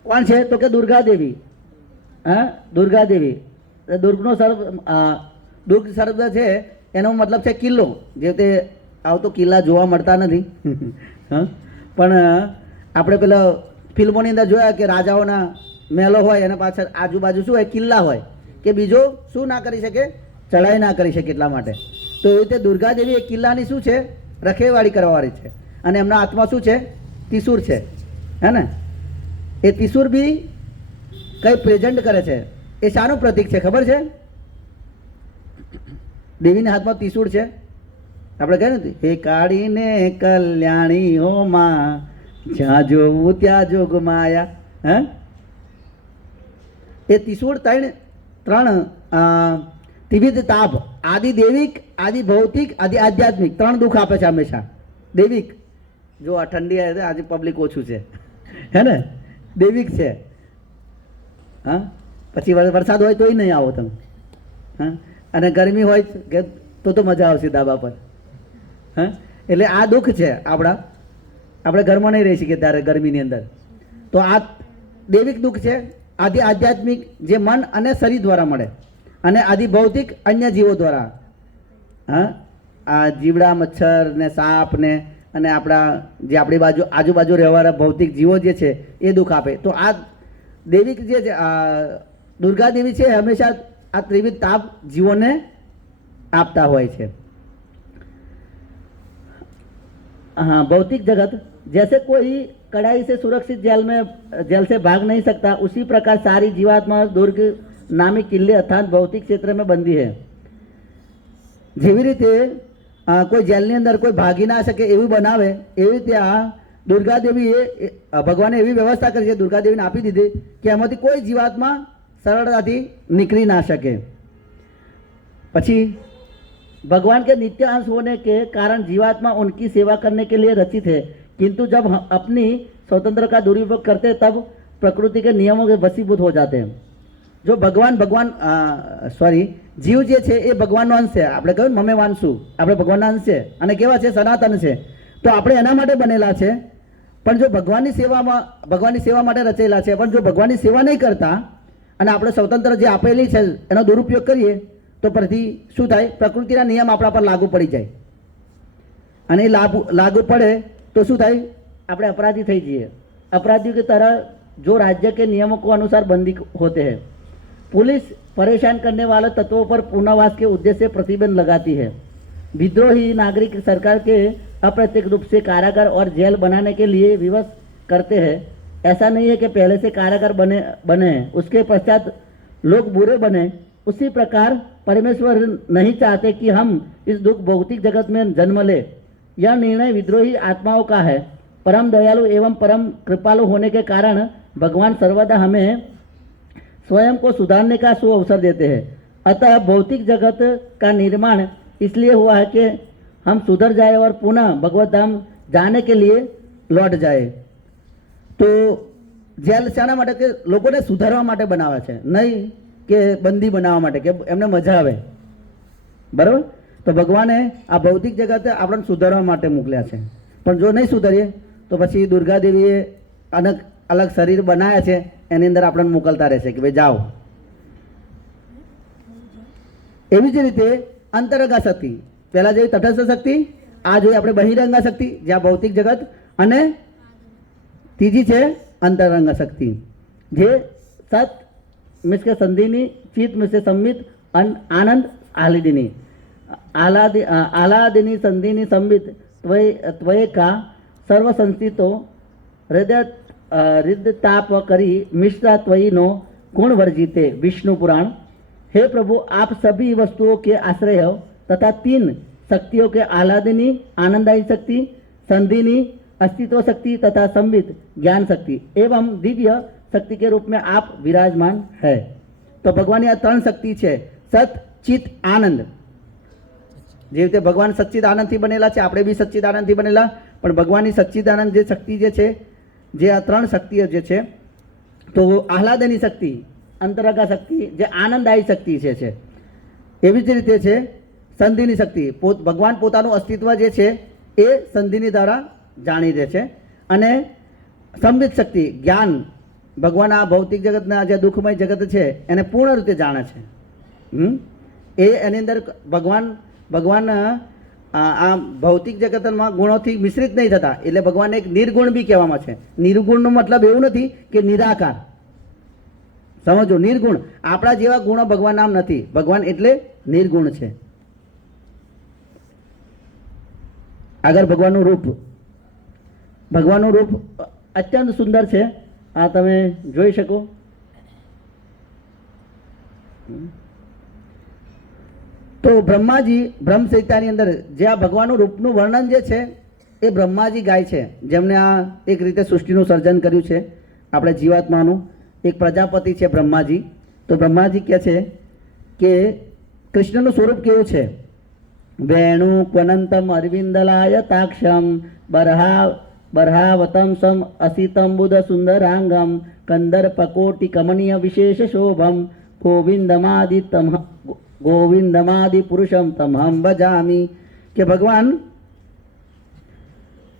કોણ છે? તો કે દુર્ગા દેવી. હા, દુર્ગા દેવી. દુર્ગનો દુર્ગ શબ્દ છે એનો મતલબ છે કિલ્લો. જે તે આવ તો કિલ્લા જોવા મળતા નથી પણ આપણે પેલા ફિલ્મોની અંદર જોયા કે રાજાઓના મહેલો હોય અને પાછળ આજુબાજુ શું હોય? કિલ્લા હોય કે બીજો શું ના કરી શકે? ચડાઈ ના કરી શકે. એટલા માટે તો એવી રીતે દુર્ગા દેવી એ કિલ્લાની શું છે? રખેવાળી કરવાવાળી છે. અને એમના હાથમાં શું છે? ત્રિશૂળ છે, હે ને? એ ત્રિશૂળ બી કંઈ પ્રેઝન્ટ કરે છે. એ શાનું પ્રતીક છે ખબર છે? દેવીના હાથમાં ત્રિશૂળ છે. આપણે કહે ને હે કાળીને કલ્યાણી હો માં, જ્યાં જોવું ત્યાં જોગ માયા. હે, એ ત્રિશૂળ ત્રણ ત્રિવિધ તાપ, આદિ દૈવિક, આદિ ભૌતિક, આદિ આધ્યાત્મિક, ત્રણ દુઃખ આપે છે હંમેશા. દૈવિક જો આ ઠંડી આવે આજે પબ્લિક ઓછું છે, હે ને? દૈવિક છે. હા, પછી વરસાદ હોય તોય નહીં આવો તમે. હા, અને ગરમી હોય કે તો મજા આવશે ધાબા પર. હા, એટલે આ દુઃખ છે આપણા. આપણે ઘરમાં નહીં રહી શકીએ ત્યારે ગરમીની અંદર. તો આ દૈવિક દુઃખ છે, આદિ આધ્યાત્મિક જે મન અને શરીર દ્વારા મળે, અને આદિ ભૌતિક અન્ય જીવો દ્વારા. હા, આ જીવડા, મચ્છર ને સાપ ને અને આપણા જે આપણી બાજુ આજુબાજુ રહેવાવાળા ભૌતિક જીવો જે છે એ દુઃખ આપે. તો આ દૈવિક જે છે દુર્ગા દેવી છે હંમેશા આ ત્રિવિધ તાપ જીવોને આપતા હોય છે. हाँ, भौतिक जगत जैसे कोई कड़ाई से सुरक्षित जेल से भाग नहीं सकता, उसी प्रकार सारी जीवात्मा दुर्ग नामी किले अर्थात भौतिक क्षेत्र में बंदी है. જેવી રીતે કોઈ જેલની અંદર કોઈ ભાગી ના શકે એવું બનાવે, એવી રીતે આ દુર્ગા દેવીએ ભગવાને એવી વ્યવસ્થા કરી છે, દુર્ગા દેવીને આપી દીધી કે એમાંથી કોઈ જીવાત્મા સરળતાથી निकली ना सके. પછી भगवान के नित्य अंश होने के कारण जीवात्मा उनकी सेवा करने के लिए रचित है, किंतु जब हम अपनी स्वतंत्र का दुरुपयोग करते तब प्रकृति के नियमों के वशीभूत हो जाते हैं. जो जीव जे છે એ ભગવાનનો અંશ છે. આપણે કહ્યું મમે વાંસુ, આપણે ભગવાનના અંશ છે અને કેવા છે? સનાતન છે. તો આપણે એના માટે બનેલા છે, પણ જો ભગવાનની સેવા માટે રચેલા છે, પણ જો ભગવાનની સેવા નહીં કરતા અને આપણે સ્વતંત્ર જે આપેલી છે એનો દુરુપયોગ કરીએ તો પછી શું થાય? પ્રકૃતિના નિયમ આપણા પર લાગુ પડી જાય, અને એ લાગુ પડે તો શું થાય? આપણે अपराधी થઈ જઈએ. अपराधियों की तरह जो राज्य के नियमों को अनुसार बंदी होते हैं. पुलिस परेशान करने वाले तत्वों पर पुनर्वास के उद्देश्य से प्रतिबंध लगाती है. विद्रोही नागरिक सरकार के अप्रत्यक्ष रूप से कारागार और जेल बनाने के लिए विवश करते हैं. ऐसा नहीं है कि पहले से कारागार बने हैं, उसके पश्चात लोग बुरे बने. उसी प्रकार परमेश्वर नहीं चाहते कि हम इस दुख भौतिक जगत में जन्म ले. यह निर्णय विद्रोही आत्माओं का है. परम दयालु एवं परम कृपालु होने के कारण भगवान सर्वदा हमें स्वयं को सुधारने का सु अवसर देते हैं. अतः भौतिक जगत का निर्माण इसलिए हुआ है कि हम सुधर जाए और पुनः भगवत धाम जाने के लिए लौट जाए. तो જેલ શાના માટે? કે લોકોને સુધારવા માટે બનાવે છે, નહીં કે બંદી બનાવવા માટે કે એમને મજા આવે. બરાબર? તો ભગવાને આ ભૌતિક જગતે આપણને સુધારવા માટે મોકલ્યા છે, પણ જો નહીં સુધારીએ તો પછી દુર્ગા દેવીએ અલગ શરીર બનાવ્યા છે, એની અંદર આપણને મોકલતા રહેશે કે ભાઈ જાઓ. એવી જ રીતે અંતરંગા શક્તિ, પહેલા જેવી તટસ્થ શક્તિ, આ જોઈએ આપણે બહિરંગા શક્તિ જ્યાં ભૌતિક જગત, અને ત્રીજી છે अंतरंग शक्ति जे सत मिस के संधिनी, चित मिस से संमित, आनंद आह्लादिनी, आह्लादिनी संधिनी संबित त्वये का सर्व संस्थितो हृदताप करी मिश्रा त्वयी नो गुण वर्जिते. विष्णु पुराण. हे प्रभु, आप सभी वस्तुओं के आश्रय हो तथा तीन शक्तियों के आह्लादिनी आनंदायी शक्ति, संधिनी अस्तित्व शक्ति तथा संबित ज्ञान शक्ति एवं दिव्य शक्ति के रूप में आप विराजमान है. तो भगवान આ ત્રણ શક્તિ છે, સત, ચિત, આનંદ. જે રીતે ભગવાન સચ્ચિદાનંદથી બનેલા છે, આપણે બી સચ્ચિદાનંદથી બનેલા, પણ ભગવાનની સચ્ચિદાનંદ જે શક્તિ જે છે, જે આ ત્રણ શક્તિઓ જે છે, તો આહલાદની શક્તિ, અંતરંગા શક્તિ, જે આનંદદાયી શક્તિ છે, એવી જ રીતે છે સંધિની શક્તિ. ભગવાન પોતાનું અસ્તિત્વ જે છે એ સંધિની દ્વારા જાણી દે છે. અને સંબિત શક્તિ, જ્ઞાન, ભગવાન આ ભૌતિક જગતના જે દુઃખમય જગત છે એને પૂર્ણ રીતે જાણે છે. એની અંદર ભગવાન આ ભૌતિક જગતમાં ગુણોથી મિશ્રિત નહીં થતા, એટલે ભગવાનને એક નિર્ગુણ બી કહેવામાં છે. નિર્ગુણનો મતલબ એવું નથી કે નિરાકાર, સમજો, નિર્ગુણ. આપણા જેવા ગુણો ભગવાન નામ નથી, ભગવાન એટલે નિર્ગુણ છે. આગળ ભગવાનનું રૂપ, ભગવાનનું રૂપ અત્યંત સુંદર છે. આ તમે જોઈ શકો. તો બ્રહ્માજી બ્રહ્મ સંહિતાની અંદર જે આ ભગવાનનું રૂપનું વર્ણન જે છે એ બ્રહ્માજી ગાય છે, જેમને આ એક રીતે સૃષ્ટિનું સર્જન કર્યું છે, આપણે જીવાત્માનું. એક પ્રજાપતિ છે બ્રહ્માજી. તો બ્રહ્માજી કહે છે કે કૃષ્ણનું સ્વરૂપ કેવું છે? વેણુ ક્વનંતમ અરવિંદલાય તાક્ષમ બરહાવતમ સમ અસિતમ બુધ સુંદરાંગમ કંદર પકોટી કમનીય વિશેષ શોભમ ગોવિંદમાદિ પુરુષમ તમહમ ભજામી કે ભગવાન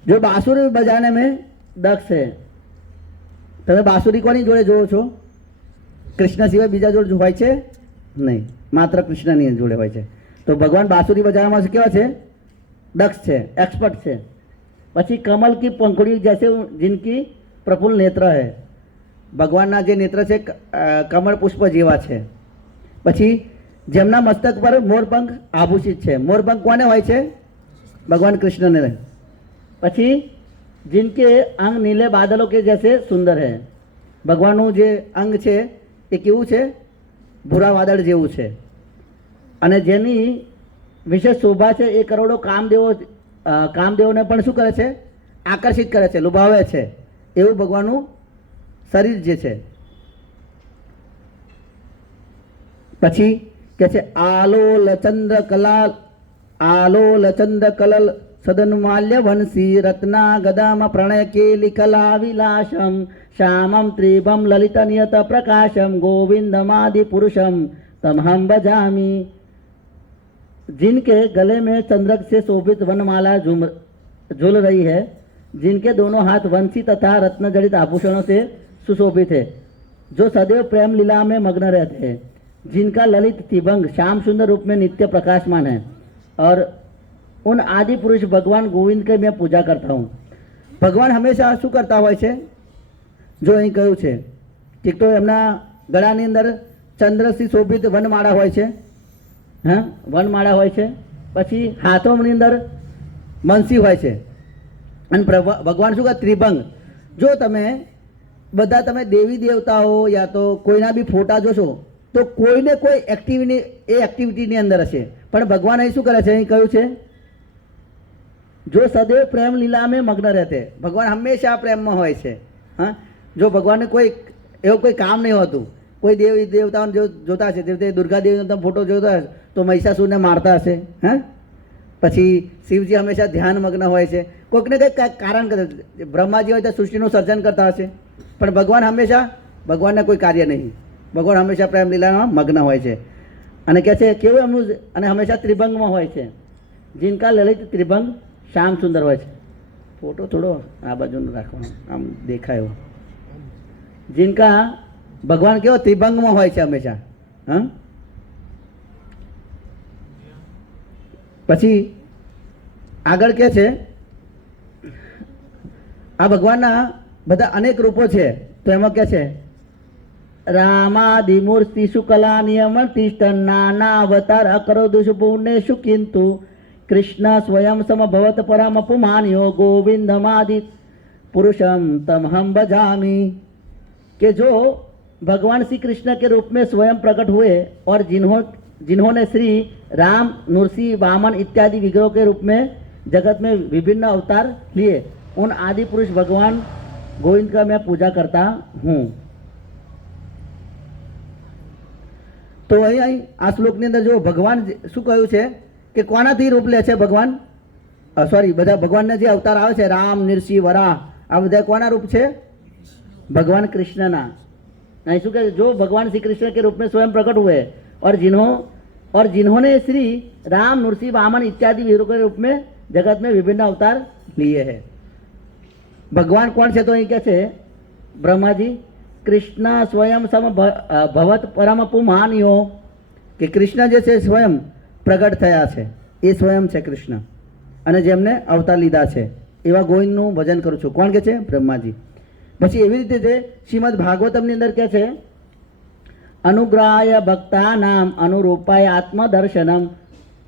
જો બાંસુરી બજાને મેં દક્ષ છે. તમે બાંસુરી કોની જોડે જોવો છો? કૃષ્ણ સિવાય બીજા જોડે હોય છે નહીં, માત્ર કૃષ્ણની જોડે હોય છે. તો ભગવાન બાંસુરી બજાવવામાં કેવા છે? દક્ષ છે, एक्सपर्ट છે. પછી કમલ કી पंखुड़ी जैसे जिनकी प्रफुल्ल नेत्र है, ભગવાનના જે નેત્ર છે કમળ પુષ્પ જેવા છે. પછી જેમના મસ્તક પર મોરપંખ આભૂષિત છે. મોરપંખ કોને હોય છે? ભગવાન કૃષ્ણને. પછી जिनके अंग नीले बादलों के जैसे सुंदर है, ભગવાનનું જે અંગ છે એ કેવું છે? ભૂરા વાદળ જેવું છે. અને જેની વિશેષ શોભા છે એ કરોડો કામદેવોને પણ શું કરે છે? આકર્ષિત કરે છે, લુભાવે છે. એવું ભગવાનનું શરીર જે છે. પછી કે છે આલોલ ચંદ્ર કલલ સદનુમાલ્ય વંશી રત્ના ગદામ પ્રણય કેલી કલા વિલાસમ શ્યામમ ત્રિભમ લલિત નિયત પ્રકાશમ गोविंदमादि पुरुषम तमहम भजामी. जिनके गले में चंद्रक से शोभित वनमाला झूल रही है, जिनके दोनों हाथ वंशी तथा रत्न जड़ित आभूषणों से सुशोभित है, जो सदैव प्रेम लीला में मग्न रहते हैं, जिनका ललित तिभंग श्याम सुंदर रूप में नित्य प्रकाशमान है, और उन आदि पुरुष भगवान गोविंद के मैं पूजा करता हूँ. ભગવાન હંમેશા શું કરતા હોય છે? જો અહીં કહ્યું છે કે તો એમના ગળાની અંદર ચંદ્રથી શોભિત વનમાળા હોય છે. હા, વનમાળા હોય છે. પછી હાથોની અંદર બંસી હોય છે. અને ભગવાન શું કહે? ત્રિભંગ. જો તમે બધા તમે દેવી દેવતાઓ યા તો કોઈના બી ફોટા જોશો તો કોઈને કોઈ એક્ટિવિટીની અંદર હશે, પણ ભગવાન અહીં શું કરે છે? અહીં કહ્યું છે જો સદૈવ પ્રેમ લીલા में મગ્ન રહેતે. ભગવાન હંમેશા પ્રેમમાં હોય છે. હા, જો ભગવાનને કોઈ એવું કોઈ કામ નહીં હોતું. કોઈ દેવી દેવતાઓને જોતા હશે, તે દુર્ગા દેવીનો તમે ફોટો જોતા હશે તો મહિષાસુરને મારતા હશે. હા, પછી શિવજી હંમેશા ધ્યાન મગ્ન હોય છે. કોઈકને કંઈક કારણ કરે. બ્રહ્માજી હોય તો સૃષ્ટિનું સર્જન કરતા હશે, પણ ભગવાન હંમેશા, ભગવાનને કોઈ કાર્ય નહીં. ભગવાન હંમેશા પ્રેમ લીલામાં મગ્ન હોય છે. અને કહે છે કેવું એમનું, અને હંમેશા ત્રિભંગમાં હોય છે. जिनका ललित त्रिभंग श्याम सुंदर હોય છે. ફોટો થોડો આ બાજુનો રાખવાનો, આમ દેખાય એવો. जिनका ભગવાન કેવો? ત્રિભંગમાં હોય છે હંમેશા. હા, પછી આગળ કે છે આ ભગવાનના બધા અનેક રૂપો છે. તો એમાં કે છે રામાદિમૂર્તિ શુકલા નિયમન તિષ્ઠન નાના અવતાર અકરો દુષ્પુણ્યેષુ કિંતુ कृष्ण स्वयं समभवत परमपुमान्यो गोविंदमादि पुरुषम तमहम भजामी. के जो भगवान श्री कृष्ण के रूप में स्वयं प्रकट हुए और जिन्होंने श्री राम, नृसिंह, वामन इत्यादि विग्रहों के रूप में जगत में विभिन्न अवतार लिए, उन आदि पुरुष भगवान गोविंद का मैं पूजा करता हूँ. तो અહીં આ શ્લોકની અંદર જો ભગવાન શું કહ્યું છે કે કોનાથી રૂપ લે છે ભગવાન? સોરી, બધા ભગવાનના જે અવતાર આવે છે રામ, નૃસિંહ, વરાહ, આ બધા કોના રૂપ છે? भगवान कृष्णना. અહીં શું કહે? જો ભગવાન શ્રી કૃષ્ણ के रूप में स्वयं प्रकट हुए और जिन्होंने श्री राम, नृसिंह, वामन इत्यादि वीरों के रूप में जगत में विभिन्न अवतार लिए हैं. भगवान कौन છે? તો અહીં કહે છે બ્રહ્માજી કૃષ્ણ સ્વયં સમ ભવત પરમ પુમાન્યો, કે કૃષ્ણ જે છે સ્વયં પ્રગટ થયા છે, એ સ્વયં છે કૃષ્ણ, અને જેમને અવતાર લીધા છે એવા ગોવિંદનું ભજન કરું છું. કોણ કે છે? બ્રહ્માજી. પછી એવી રીતે છે શ્રીમદ ભાગવતમની અંદર કહે છે अनुग्रहाय भक्तानाम अनुरूपाय आत्मदर्शनम.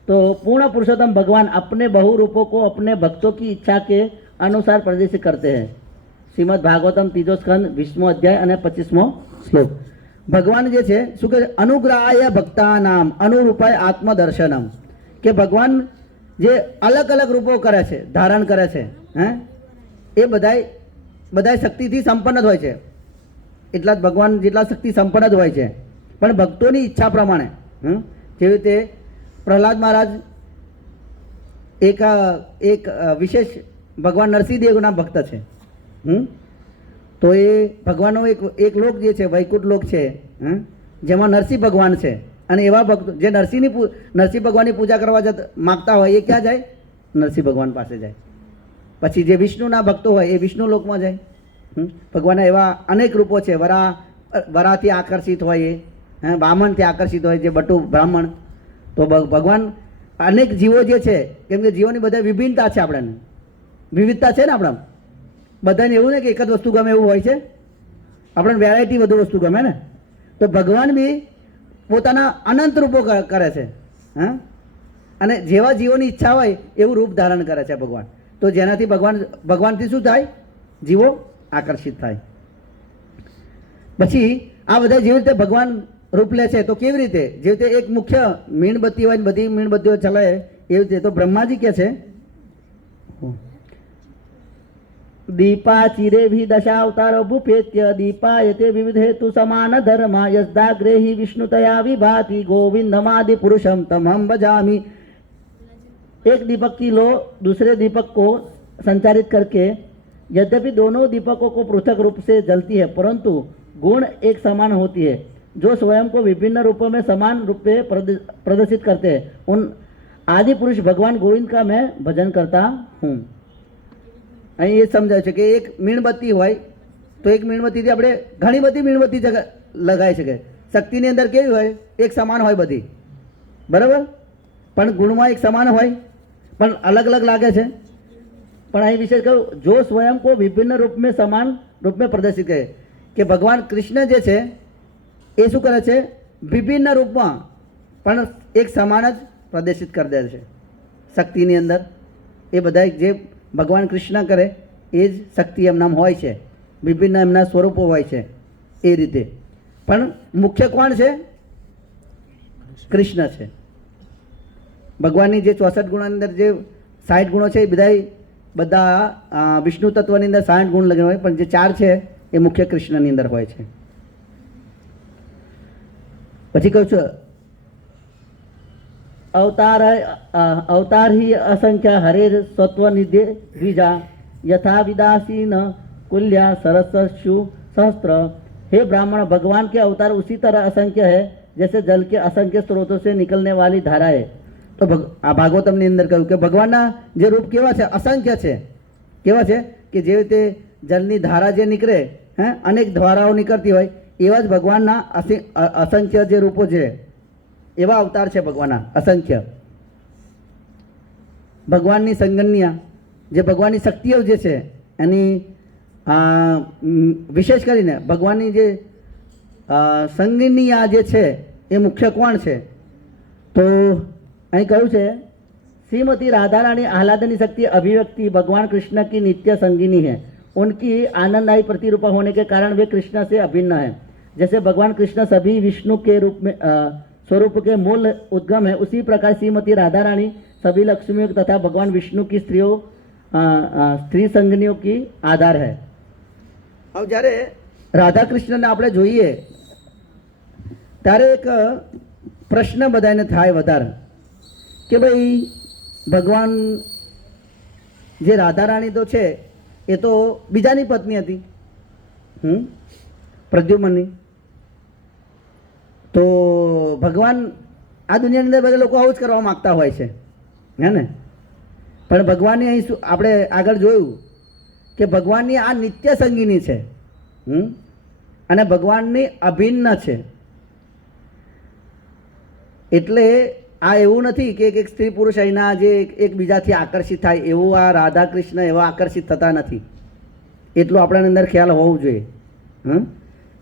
तो पूर्ण पुरुषोत्तम भगवान अपने बहु रूपों को अपने भक्तों की इच्छा के अनुसार प्रदर्शित करते हैं. श्रीमद भागवतम 3 स्कंद 20 अध्याय અને 25 શ્લોક. ભગવાન જે છે શું કહે? અનુગ્રહાય ભક્તાનામ અનુરૂપાય આત્મદર્શનમ. કે ભગવાન જે અલગ અલગ રૂપો કરે છે, ધારણ કરે છે, હે, એ બધાય શક્તિથી સંપન્ન જ હોય છે. એટલા જ ભગવાન જેટલા શક્તિ સંપન્ન જ હોય છે, પણ ભક્તોની ઈચ્છા પ્રમાણે. જેવી રીતે પ્રહલાદ મહારાજ એક વિશેષ ભગવાન નરસિંહદેવના ભક્ત છે. તો એ ભગવાનનો એક લોક જે છે વૈકુંઠ લોક છે, જેમાં નરસિંહ ભગવાન છે અને એવા ભક્તો જે નરસિંહ ભગવાનની પૂજા કરવા માગતા હોય એ ક્યાં જાય? નરસિંહ ભગવાન પાસે જાય. પછી જે વિષ્ણુના ભક્તો હોય એ વિષ્ણુ લોકમાં જાય. ભગવાનના એવા અનેક રૂપો છે. વરાથી આકર્ષિત હોય એ, વામનથી આકર્ષિત હોય જે બટુ બ્રાહ્મણ. તો ભગવાન અનેક જીવો જે છે, કેમ કે જીવોની બધા વિભિન્નતા છે, આપણને વિવિધતા છે ને આપણા બધાને. એવું ને કે એક જ વસ્તુ ગમે એવું હોય છે? આપણને વેરાયટી વધુ વસ્તુ ગમે ને. તો ભગવાન બી પોતાના અનંત રૂપો કરે છે. હા, અને જેવા જીવોની ઈચ્છા હોય એવું રૂપ ધારણ કરે છે ભગવાન. તો જેનાથી ભગવાનથી શું થાય? જીવો આકર્ષિત થાય. પછી આ બધા જેવી રીતે ભગવાન રૂપ લે છે તો કેવી રીતે? જેવી રીતે એક મુખ્ય મીણબત્તી હોય ને બધી મીણબત્તીઓ ચલાવે એવી રીતે. તો બ્રહ્માજી કે છે દીપા ચિરે ભી દશાવતાર ભૂપેત્ય દીપાયતે વિવિધ હેતુ સમાન ધર્મ યસ્દાગ્રેહી વિષ્ણુતયા વિભાતિ गोविंदमादि पुरुषम तमहम भजामि। एक दीपक की लो दूसरे दीपक को संचारित करके, यद्यपि दोनों दीपकों को पृथक रूप से जलती है परंतु गुण एक समान होती है। जो स्वयं को विभिन्न रूपों में समान रूप में प्रदर्शित करते हैं उन आदि पुरुष भगवान गोविंद का मैं भजन करता हूँ। અહીં એ સમજાય છે કે એક મીણબત્તી હોય તો એક મીણબત્તીથી આપણે ઘણી બધી મીણબત્તી લગાવી શકે. શક્તિની અંદર કેવી હોય? એક સમાન હોય બધી, બરાબર, પણ ગુણમાં એક સમાન હોય પણ અલગ અલગ લાગે છે. પણ અહીં વિશેષ કહ્યું જો સ્વયં કો વિભિન્ન રૂપ में સમાન रूप में प्रदर्शित કરે કે ભગવાન કૃષ્ણ જે છે એ શું કરે છે? વિભિન્ન રૂપમાં પણ એક સમાન જ પ્રદર્શિત કરી દે છે શક્તિની અંદર. એ બધા જે ભગવાન કૃષ્ણ કરે એ જ શક્તિ એમનામ હોય છે, વિભિન્ન એમના સ્વરૂપો હોય છે એ રીતે. પણ મુખ્ય કોણ છે? કૃષ્ણ છે. ભગવાનની જે 64 ગુણોની અંદર જે 60 ગુણો છે એ બધા વિષ્ણુ તત્વની અંદર 60 ગુણ લગેલા હોય, પણ જે 4 છે એ મુખ્ય કૃષ્ણની અંદર હોય છે. પછી કહું છું अवतार ही असंख्य हरे सत्व निधे द्विजा यथा विदासीन कुल्या सरसु सहस्त्र। हे ब्राह्मण, भगवान के अवतार उसी तरह असंख्य है जैसे जल के असंख्य स्रोतों से निकलने वाली धारा है। तो आ भागवतमની અંદર કહ્યું કે ભગવાનના જે રૂપ કેવા છે? અસંખ્ય છે. કેવા છે? કે જે રીતે જલની ધારા જે નીકળે, અનેક ધારાઓ નીકળતી હોય એવા જ ભગવાનના અસંખ્ય જે રૂપો છે એવા અવતાર છે ભગવાનના અસંખ્ય. ભગવાનની સંગન્યા જે ભગવાનની શક્તિઓ જે છે એની વિશેષ કરીને ભગવાનની જે સંગિનિયા જે છે એ મુખ્ય કોણ છે? તો અહીં કહ્યું છે श्रीमती राधा रानी आह्लादनी शक्ति अभिव्यक्ति भगवान कृष्ण की नित्य संगिनी है। उनकी आनंददायी प्रतिरूपा होने के कारण वे कृष्ण से अभिन्न है। जैसे भगवान कृष्ण सभी विष्णु के रूप में स्वरूप के मूल उद्गम है, उसी प्रकार श्रीमती राधा रानी सभी लक्ष्मियों तथा भगवान विष्णु की स्त्री संगनियों की आधार है। अब જ્યારે રાધા કૃષ્ણને આપણે જોઈએ ત્યારે એક પ્રશ્ન બધાને થાય વધારે કે ભાઈ ભગવાન જે રાધા રાણી તો છે એ તો બીજાની પત્ની હતી, પ્રદ્યુમનની. તો ભગવાન આ દુનિયાની અંદર બધા લોકો આવું જ કરવા માગતા હોય છે, હે ને? પણ ભગવાનની અહીં શું આપણે આગળ જોયું કે ભગવાનની આ નિત્ય સંગીની છે અને ભગવાનની અભિન્ન છે. એટલે આ એવું નથી કે એક સ્ત્રી પુરુષ અહીંના જે એકબીજાથી આકર્ષિત થાય એવું આ રાધા કૃષ્ણ એવા આકર્ષિત થતા નથી. એટલું આપણા અંદર ખ્યાલ હોવું જોઈએ.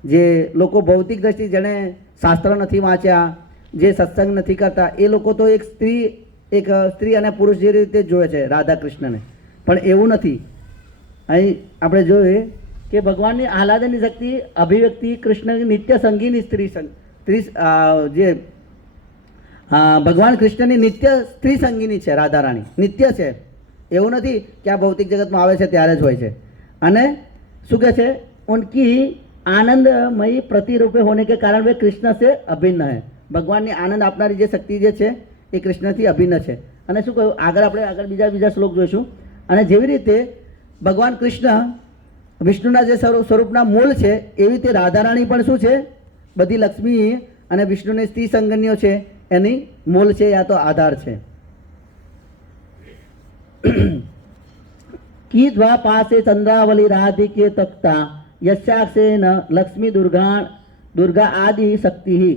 જે લોકો ભૌતિક દ્રષ્ટિ જેણે શાસ્ત્ર નથી વાંચ્યા, જે સત્સંગ નથી કરતા, એ લોકો તો એક સ્ત્રી અને પુરુષ જે રીતે જોવે છે રાધા કૃષ્ણને, પણ એવું નથી. અહીં આપણે જોઈએ કે ભગવાનની આહલાદની શક્તિ અભિવ્યક્તિ કૃષ્ણની નિત્ય સંગીની સ્ત્રી જે ભગવાન કૃષ્ણની નિત્ય સ્ત્રી સંગીની છે રાધા રાણી, નિત્ય છે. એવું નથી કે આ ભૌતિક જગતમાં આવે છે ત્યારે જ હોય છે. અને શું કહે છે? ઉનકી आनंदमयी प्रतिरूपे होने के कारण वे कृष्ण से अभिन्न है. ભગવાનની આનંદ આપનારી જે શક્તિ જે છે એ કૃષ્ણથી અભિન્ન છે. અને શું કહ્યું આગળ આપણે બીજા શ્લોક જોઈશું. અને જેવી રીતે ભગવાન કૃષ્ણ વિષ્ણુના જે સ્વરૂપના મૂળ છે એવી રીતે રાધા રાણી પણ શું છે? બધી લક્ષ્મી અને વિષ્ણુની સ્ત્રી સંગનીઓ છે એની મૂળ છે યા તો આધાર છે. की द्वा पासे चंद्रावली राधिके तख्ता यशाक्षेन लक्ष्मी दुर्गा आदि शक्ति ही.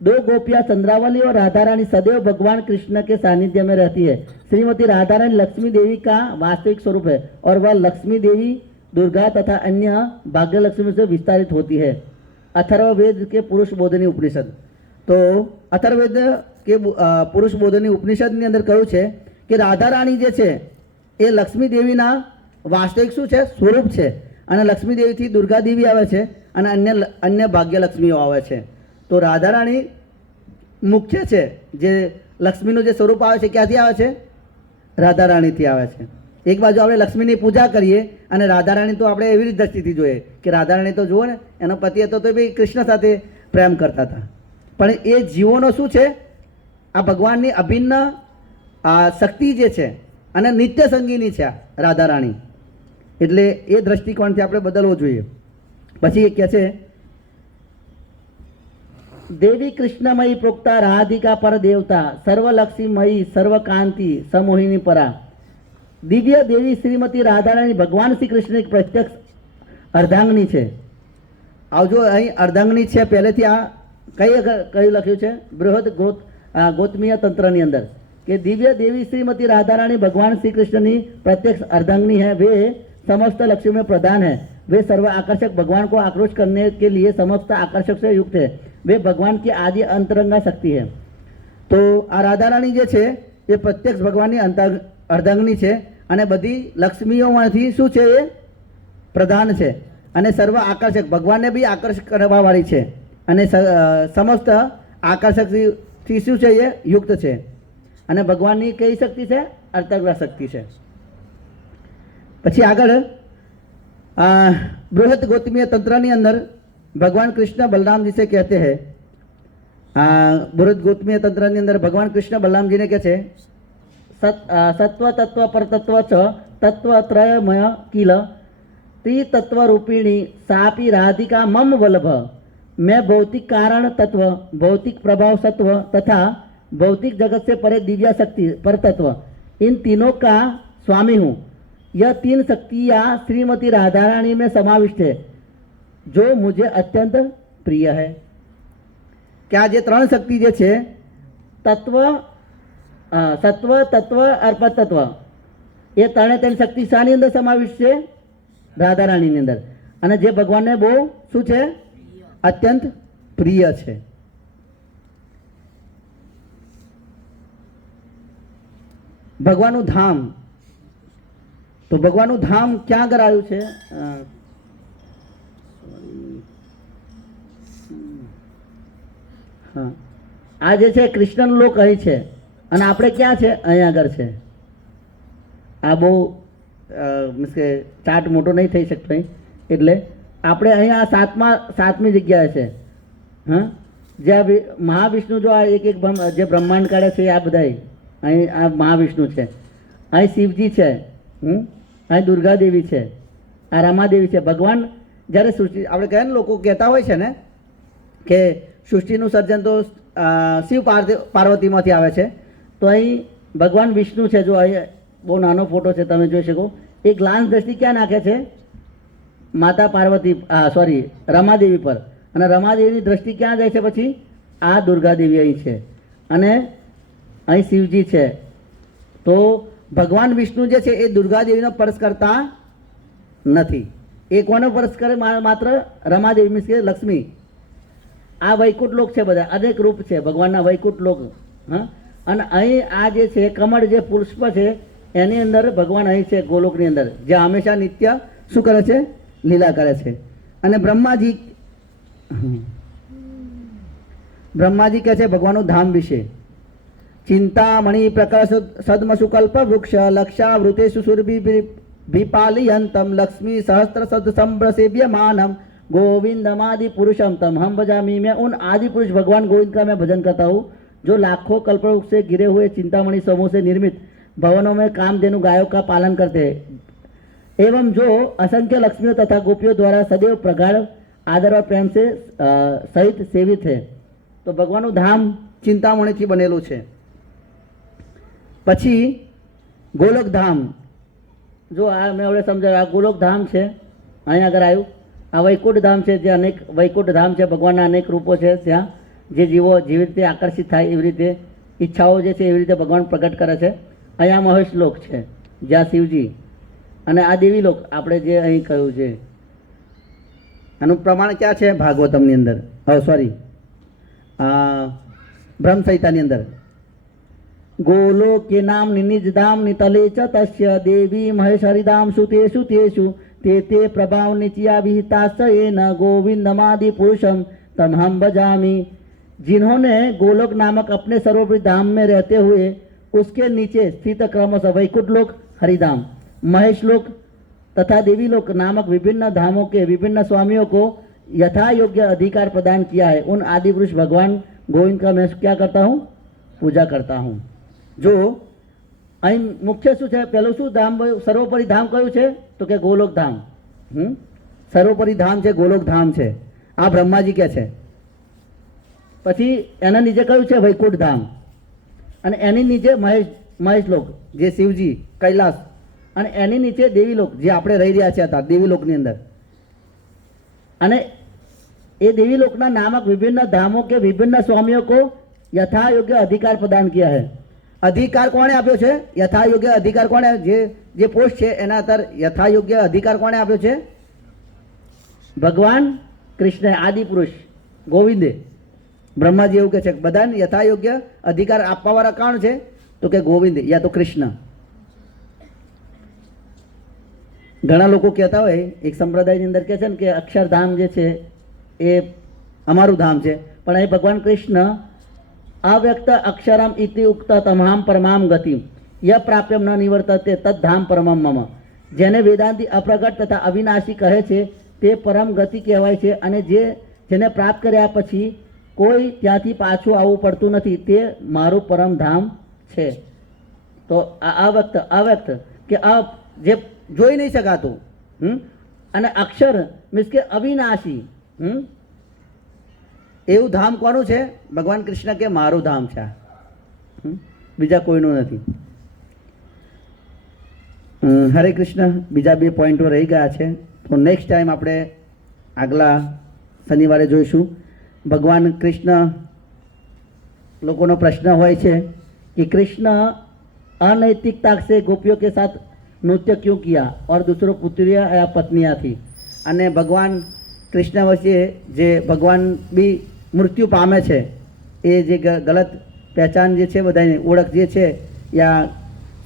दो गोपियां चंद्रावली और राधा रानी सदैव भगवान कृष्ण के सानिध्य में रहती है. श्रीमती राधा रानी लक्ष्मी देवी का वास्तविक स्वरूप है और वह लक्ष्मी देवी दुर्गा तथा अन्य भाग्य लक्ष्मी से विस्तारित होती है. अथर्ववेद के पुरुष बोधनी उपनिषद. तो अथर्ववेद के पुरुष बोधनी उपनिषदની અંદર કહ્યું છે કે રાધા રાણી જે છે એ લક્ષ્મી દેવીના વાસ્તવિક શું છે સ્વરૂપ છે અને લક્ષ્મી દેવીથી દુર્ગા દેવી આવે છે અને અન્ય ભાગ્યલક્ષ્મીઓ આવે છે. તો રાધા રાણી મુખ્ય છે, જે લક્ષ્મીનું જે સ્વરૂપ આવે છે ક્યાંથી આવે છે? રાધા રાણીથી આવે છે. એક બાજુ આપણે લક્ષ્મીની પૂજા કરીએ અને રાધા રાણી તો આપણે એવી દ્રષ્ટિથી જોઈએ કે રાધા રાણી તો જુઓ ને એનો પતિ હતો તો ભાઈ કૃષ્ણ સાથે પ્રેમ કરતા હતા, પણ એ જીવોનો શું છે આ ભગવાનની અભિન્ન શક્તિ જે છે અને નિત્ય સંગીની છે રાધા રાણી. એટલે એ દ્રષ્ટિકોણથી આપણે બદલવો જોઈએ. પછી એ કહે છે देवी कृष्णमयी प्रोक्ता राधिका पर देवता सर्वलक्ष्मीमयी सर्वकांति समोहिनी परा. दिव्य देवी श्रीमती राधा रानी भगवान श्री कृष्ण एक प्रत्यक्ष अर्धांगनी છે. આવજો અહીં અર્ધાંગની છે પહેલેથી આ કયું લખ્યું છે બૃહદ ગૌતમીય તંત્રની અંદર कि दिव्य देवी श्रीमती राधा रानी भगवान श्री कृष्ण की प्रत्यक्ष अर्धांगिनी है. वे समस्त लक्ष्यों में प्रधान है. वे सर्व आकर्षक भगवान को आक्रोश करने के लिए समस्त आकर्षक से युक्त है. वे भगवान की आदि अंतरंगा शक्ति है. तो आ राधा रानी जे छे ये प्रत्यक्ष भगवान की अर्धांगिनी है અને બધી લક્ષ્મીઓમાંથી શું છે એ પ્રધાન છે અને સર્વ આકર્ષક ભગવાનને બી આકર્ષક કરવાવાળી છે અને સમસ્ત આકર્ષકથી શું છે એ યુક્ત છે. અને ભગવાનની કઈ શક્તિ છે? અર્થગ્રહ શક્તિ છે. પછી આગળ બૃહદ ગૌતમીય તંત્રની અંદર ભગવાન કૃષ્ણ બલરામ जी से कहते हैं બૃહદ ગૌતમીય તંત્રની અંદર ભગવાન કૃષ્ણ બલરામજીને કહે છે સત્વ તત્વ પરતત્વ ચ તત્વત્રયમય કિલ त्रितत्व रूपिणी सापी राधिका मम वल्लभ. मैं भौतिक कारण तत्व, भौतिक प्रभाव सत्व तथा भौतिक जगत से परे दिव्य शक्ति पर तत्व, इन तीनों का स्वामी हूँ. यह तीन शक्तियाँ श्रीमती राधा रानी में समाविष्ट है जो मुझे अत्यंत प्रिय है. क्या जे त्रण शक्ति जे छे तत्व सत्व तत्व अर्पत तत्व ये त्रे त्रण शक्ति शानी अंदर समाविष्ट है? राधा रानी ની અંદર. અને જે ભગવાનને બહુ શું છે અત્યંત પ્રિય છે. ભગવાનનું ધામ, તો ભગવાનનું ધામ ક્યાં આગળ આવ્યું છે? હા, આ જે છે કૃષ્ણનો લોક અહીં છે અને આપણે ક્યાં છે? અહીં આગળ છે. આ બહુ મીન્સ કે ચાર્ટ મોટો નહીં થઈ શકતો અહીં, એટલે આપણે અહીંયા સાતમી જગ્યાએ છે. હા, જ્યાં મહાવિષ્ણુ જો આ એક જે બ્રહ્માંડ કાઢે છે આ બધા અહીં આ મહાવિષ્ણુ છે, અહીં શિવજી છે, અહીં દુર્ગા દેવી છે, આ રમાદેવી છે. ભગવાન જ્યારે સૃષ્ટિ આપણે કહે ને લોકો કહેતા હોય છે ને કે સૃષ્ટિનું સર્જન તો શિવ પાર્વતીમાંથી આવે છે, તો અહીં ભગવાન વિષ્ણુ છે. જો અહીં બહુ નાનો ફોટો છે તમે જોઈ શકો. એક ગ્લાન્સ દ્રષ્ટિ ક્યાં નાખે છે? માતા પાર્વતી સોરી રમાદેવી પર, અને રમાદેવીની દ્રષ્ટિ ક્યાં જાય છે? પછી આ દુર્ગા દેવી અહીં છે અને અહીં શિવજી છે. તો ભગવાન વિષ્ણુ જે છે એ દુર્ગા દેવીનો સ્પર્શ કરતા નથી. એ કોનો સ્પર્શ કરે? માત્ર રમાદેવી મીન્સ કે લક્ષ્મી. આ વૈકુંઠ લોક છે, બધા અનેક રૂપ છે ભગવાનના વૈકુંઠ લોક. હા, અને અહીં આ જે છે કમળ જે પુષ્પ છે એની અંદર ભગવાન અહીં છે ગોલોકની અંદર, જે હંમેશા નિત્ય શું કરે છે? લીલા કરે છે. અને બ્રહ્માજી કહે છે ભગવાનનું ધામ વિશે ચિંતામણી પ્રકાશ સદમસુકલ્પ વૃક્ષ લક્ષા વૃતેષુ સુરભી વિપાલિયંતમ લક્ષ્મી સહસ્ત્ર સદ સંભ્રસેવ્ય मानम गोविंदमादि पुरुषम तम हम भजामी. मैं उन आदि पुरुष भगवान गोविंद का मैं भजन करता हूँ जो लाखों कल्पवृक्ष से घिरे हुए चिंतामणि समूह से निर्मित भवनों में कामधेनु गायों का पालन करते हैं एवं जो असंख्य लक्ष्मियों तथा गोपियों द्वारा सदैव प्रगाढ़ आदर और प्रेम से सहित सेवित है. તો ભગવાનનું ધામ ચિંતામણીથી બનેલું છે. પછી ગોલોક ધામ, જો આ મેં હવે સમજાવ્યું, આ ગોલોક ધામ છે, અહીંયા આગળ આવ્યું. આ વૈકુંઠ ધામ છે, જે અનેક વૈકુંઠ ધામ છે, ભગવાનના અનેક રૂપો છે, ત્યાં જે જીવો જેવી રીતે આકર્ષિત થાય એવી રીતે ઈચ્છાઓ જે છે એવી રીતે ભગવાન પ્રગટ કરે છે. અહીંયા મહેશ લોક છે, જ્યાં શિવજી, અને આ દેવી લોક આપણે જે અહીં કહ્યું છે. આનું પ્રમાણ ક્યાં છે? ભાગવતમની અંદર, સોરી બ્રહ્મ સંહિતાની અંદર. ગોલોકે નામ નિજ ધામ નિતલે ચ તસ્ય દેવી મહેશ હરિધામ સુતેષુ તેષુ તે તે પ્રભાવ निचिया विहिताश्चयेन गोविंदमादि पुरुषम तमहम बजामी. जिन्होंने गोलोक नामक अपने सर्वोपरि धाम में रहते हुए उसके नीचे स्थित क्रमशः वैकुंठ लोक, हरिधाम, महेश लोक तथा देवी लोक नामक विभिन्न धामों के विभिन्न स्वामियों को यथा योग्य अधिकार प्रदान किया है, उन आदि पुरुष भगवान गोविंद का मैं क्या करता हूँ? पूजा करता हूँ. जो અહીં મુખ્ય શું છે? પહેલું શું ધામ, સર્વોપરી ધામ કયું છે? તો કે ગોલોક ધામ. સર્વોપરી ધામ છે, ગોલોક ધામ છે, આ બ્રહ્માજી કે છે. પછી એના નીચે કયું છે? વૈકુંઠ ધામ. અને એની નીચે મહેશલોક, જે શિવજી, કૈલાસ, અને એની નીચે દેવીલોક, જે આપણે રહી રહ્યા છીએ અત્યારે દેવીલોકની અંદર. અને એ દેવીલોકના નામક વિભિन्न धामों के विभिन्न स्वामियों को यथा योग्य अधिकार प्रदान किया है. अधिकार કોણે આપ્યો છે? યથા યોગ્ય અધિકાર કોણે? જે પોસ્ટ છે એના અંદર યથા યોગ્ય અધિકાર કોણે આપ્યો છે? ભગવાન કૃષ્ણ, આદિ પુરુષ ગોવિંદે. બ્રહ્માજી એવું કહે છે બધાને યથા યોગ્ય અધિકાર આપવાવાળા કોણ છે? તો કે ગોવિંદ યા તો કૃષ્ણ. ઘણા લોકો કહેતા હોય, એક સંપ્રદાયની અંદર કહે છે ને કે અક્ષરધામ જે છે એ અમારું ધામ છે, પણ અહીં ભગવાન કૃષ્ણ અવ્યક્ત અક્ષરમ ઇતિ ઉક્ત તમામ પરમામ ગતિ ય પ્રાપ્યમ ન નિવર્તતે તદ્ધામ પરમમ મમ. જેને વેદાંતિ અપ્રગટ તથા અવિનાશી કહે છે તે પરમ ગતિ કહેવાય છે, અને જેને પ્રાપ્ત કર્યા પછી કોઈ ત્યાંથી પાછું આવવું પડતું નથી, તે મારું પરમ ધામ છે. તો આ અવ્યક્ત કે આ જે જોઈ નહીં શકાતું, અને અક્ષર મીન્સ કે અવિનાશી, એવું ધામ કોનું છે? ભગવાન કૃષ્ણ કે મારું ધામ છે, બીજા કોઈનું નથી. હરે કૃષ્ણ. બીજા 2 પોઈન્ટો રહી ગયા છે, તો નેક્સ્ટ ટાઈમ આપણે આગલા શનિવારે જોઈશું. ભગવાન કૃષ્ણ, લોકોનો પ્રશ્ન હોય છે कि कृष्ण अनैतिकता से गोपियों के साथ नृत्य क्यों किया और दूसरों पुत्रियां या पत्नियां थी. અને ભગવાન કૃષ્ણ વચ્ચે જે ભગવાન બી મૃત્યુ પામે છે, એ જે ગલત પહેચાન જે છે, બધાની ઓળખ જે છે યા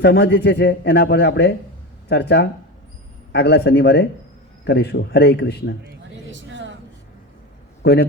સમજ જે છે એના પર આપણે ચર્ચા આગલા શનિવારે કરીશું. હરે કૃષ્ણ. કોઈને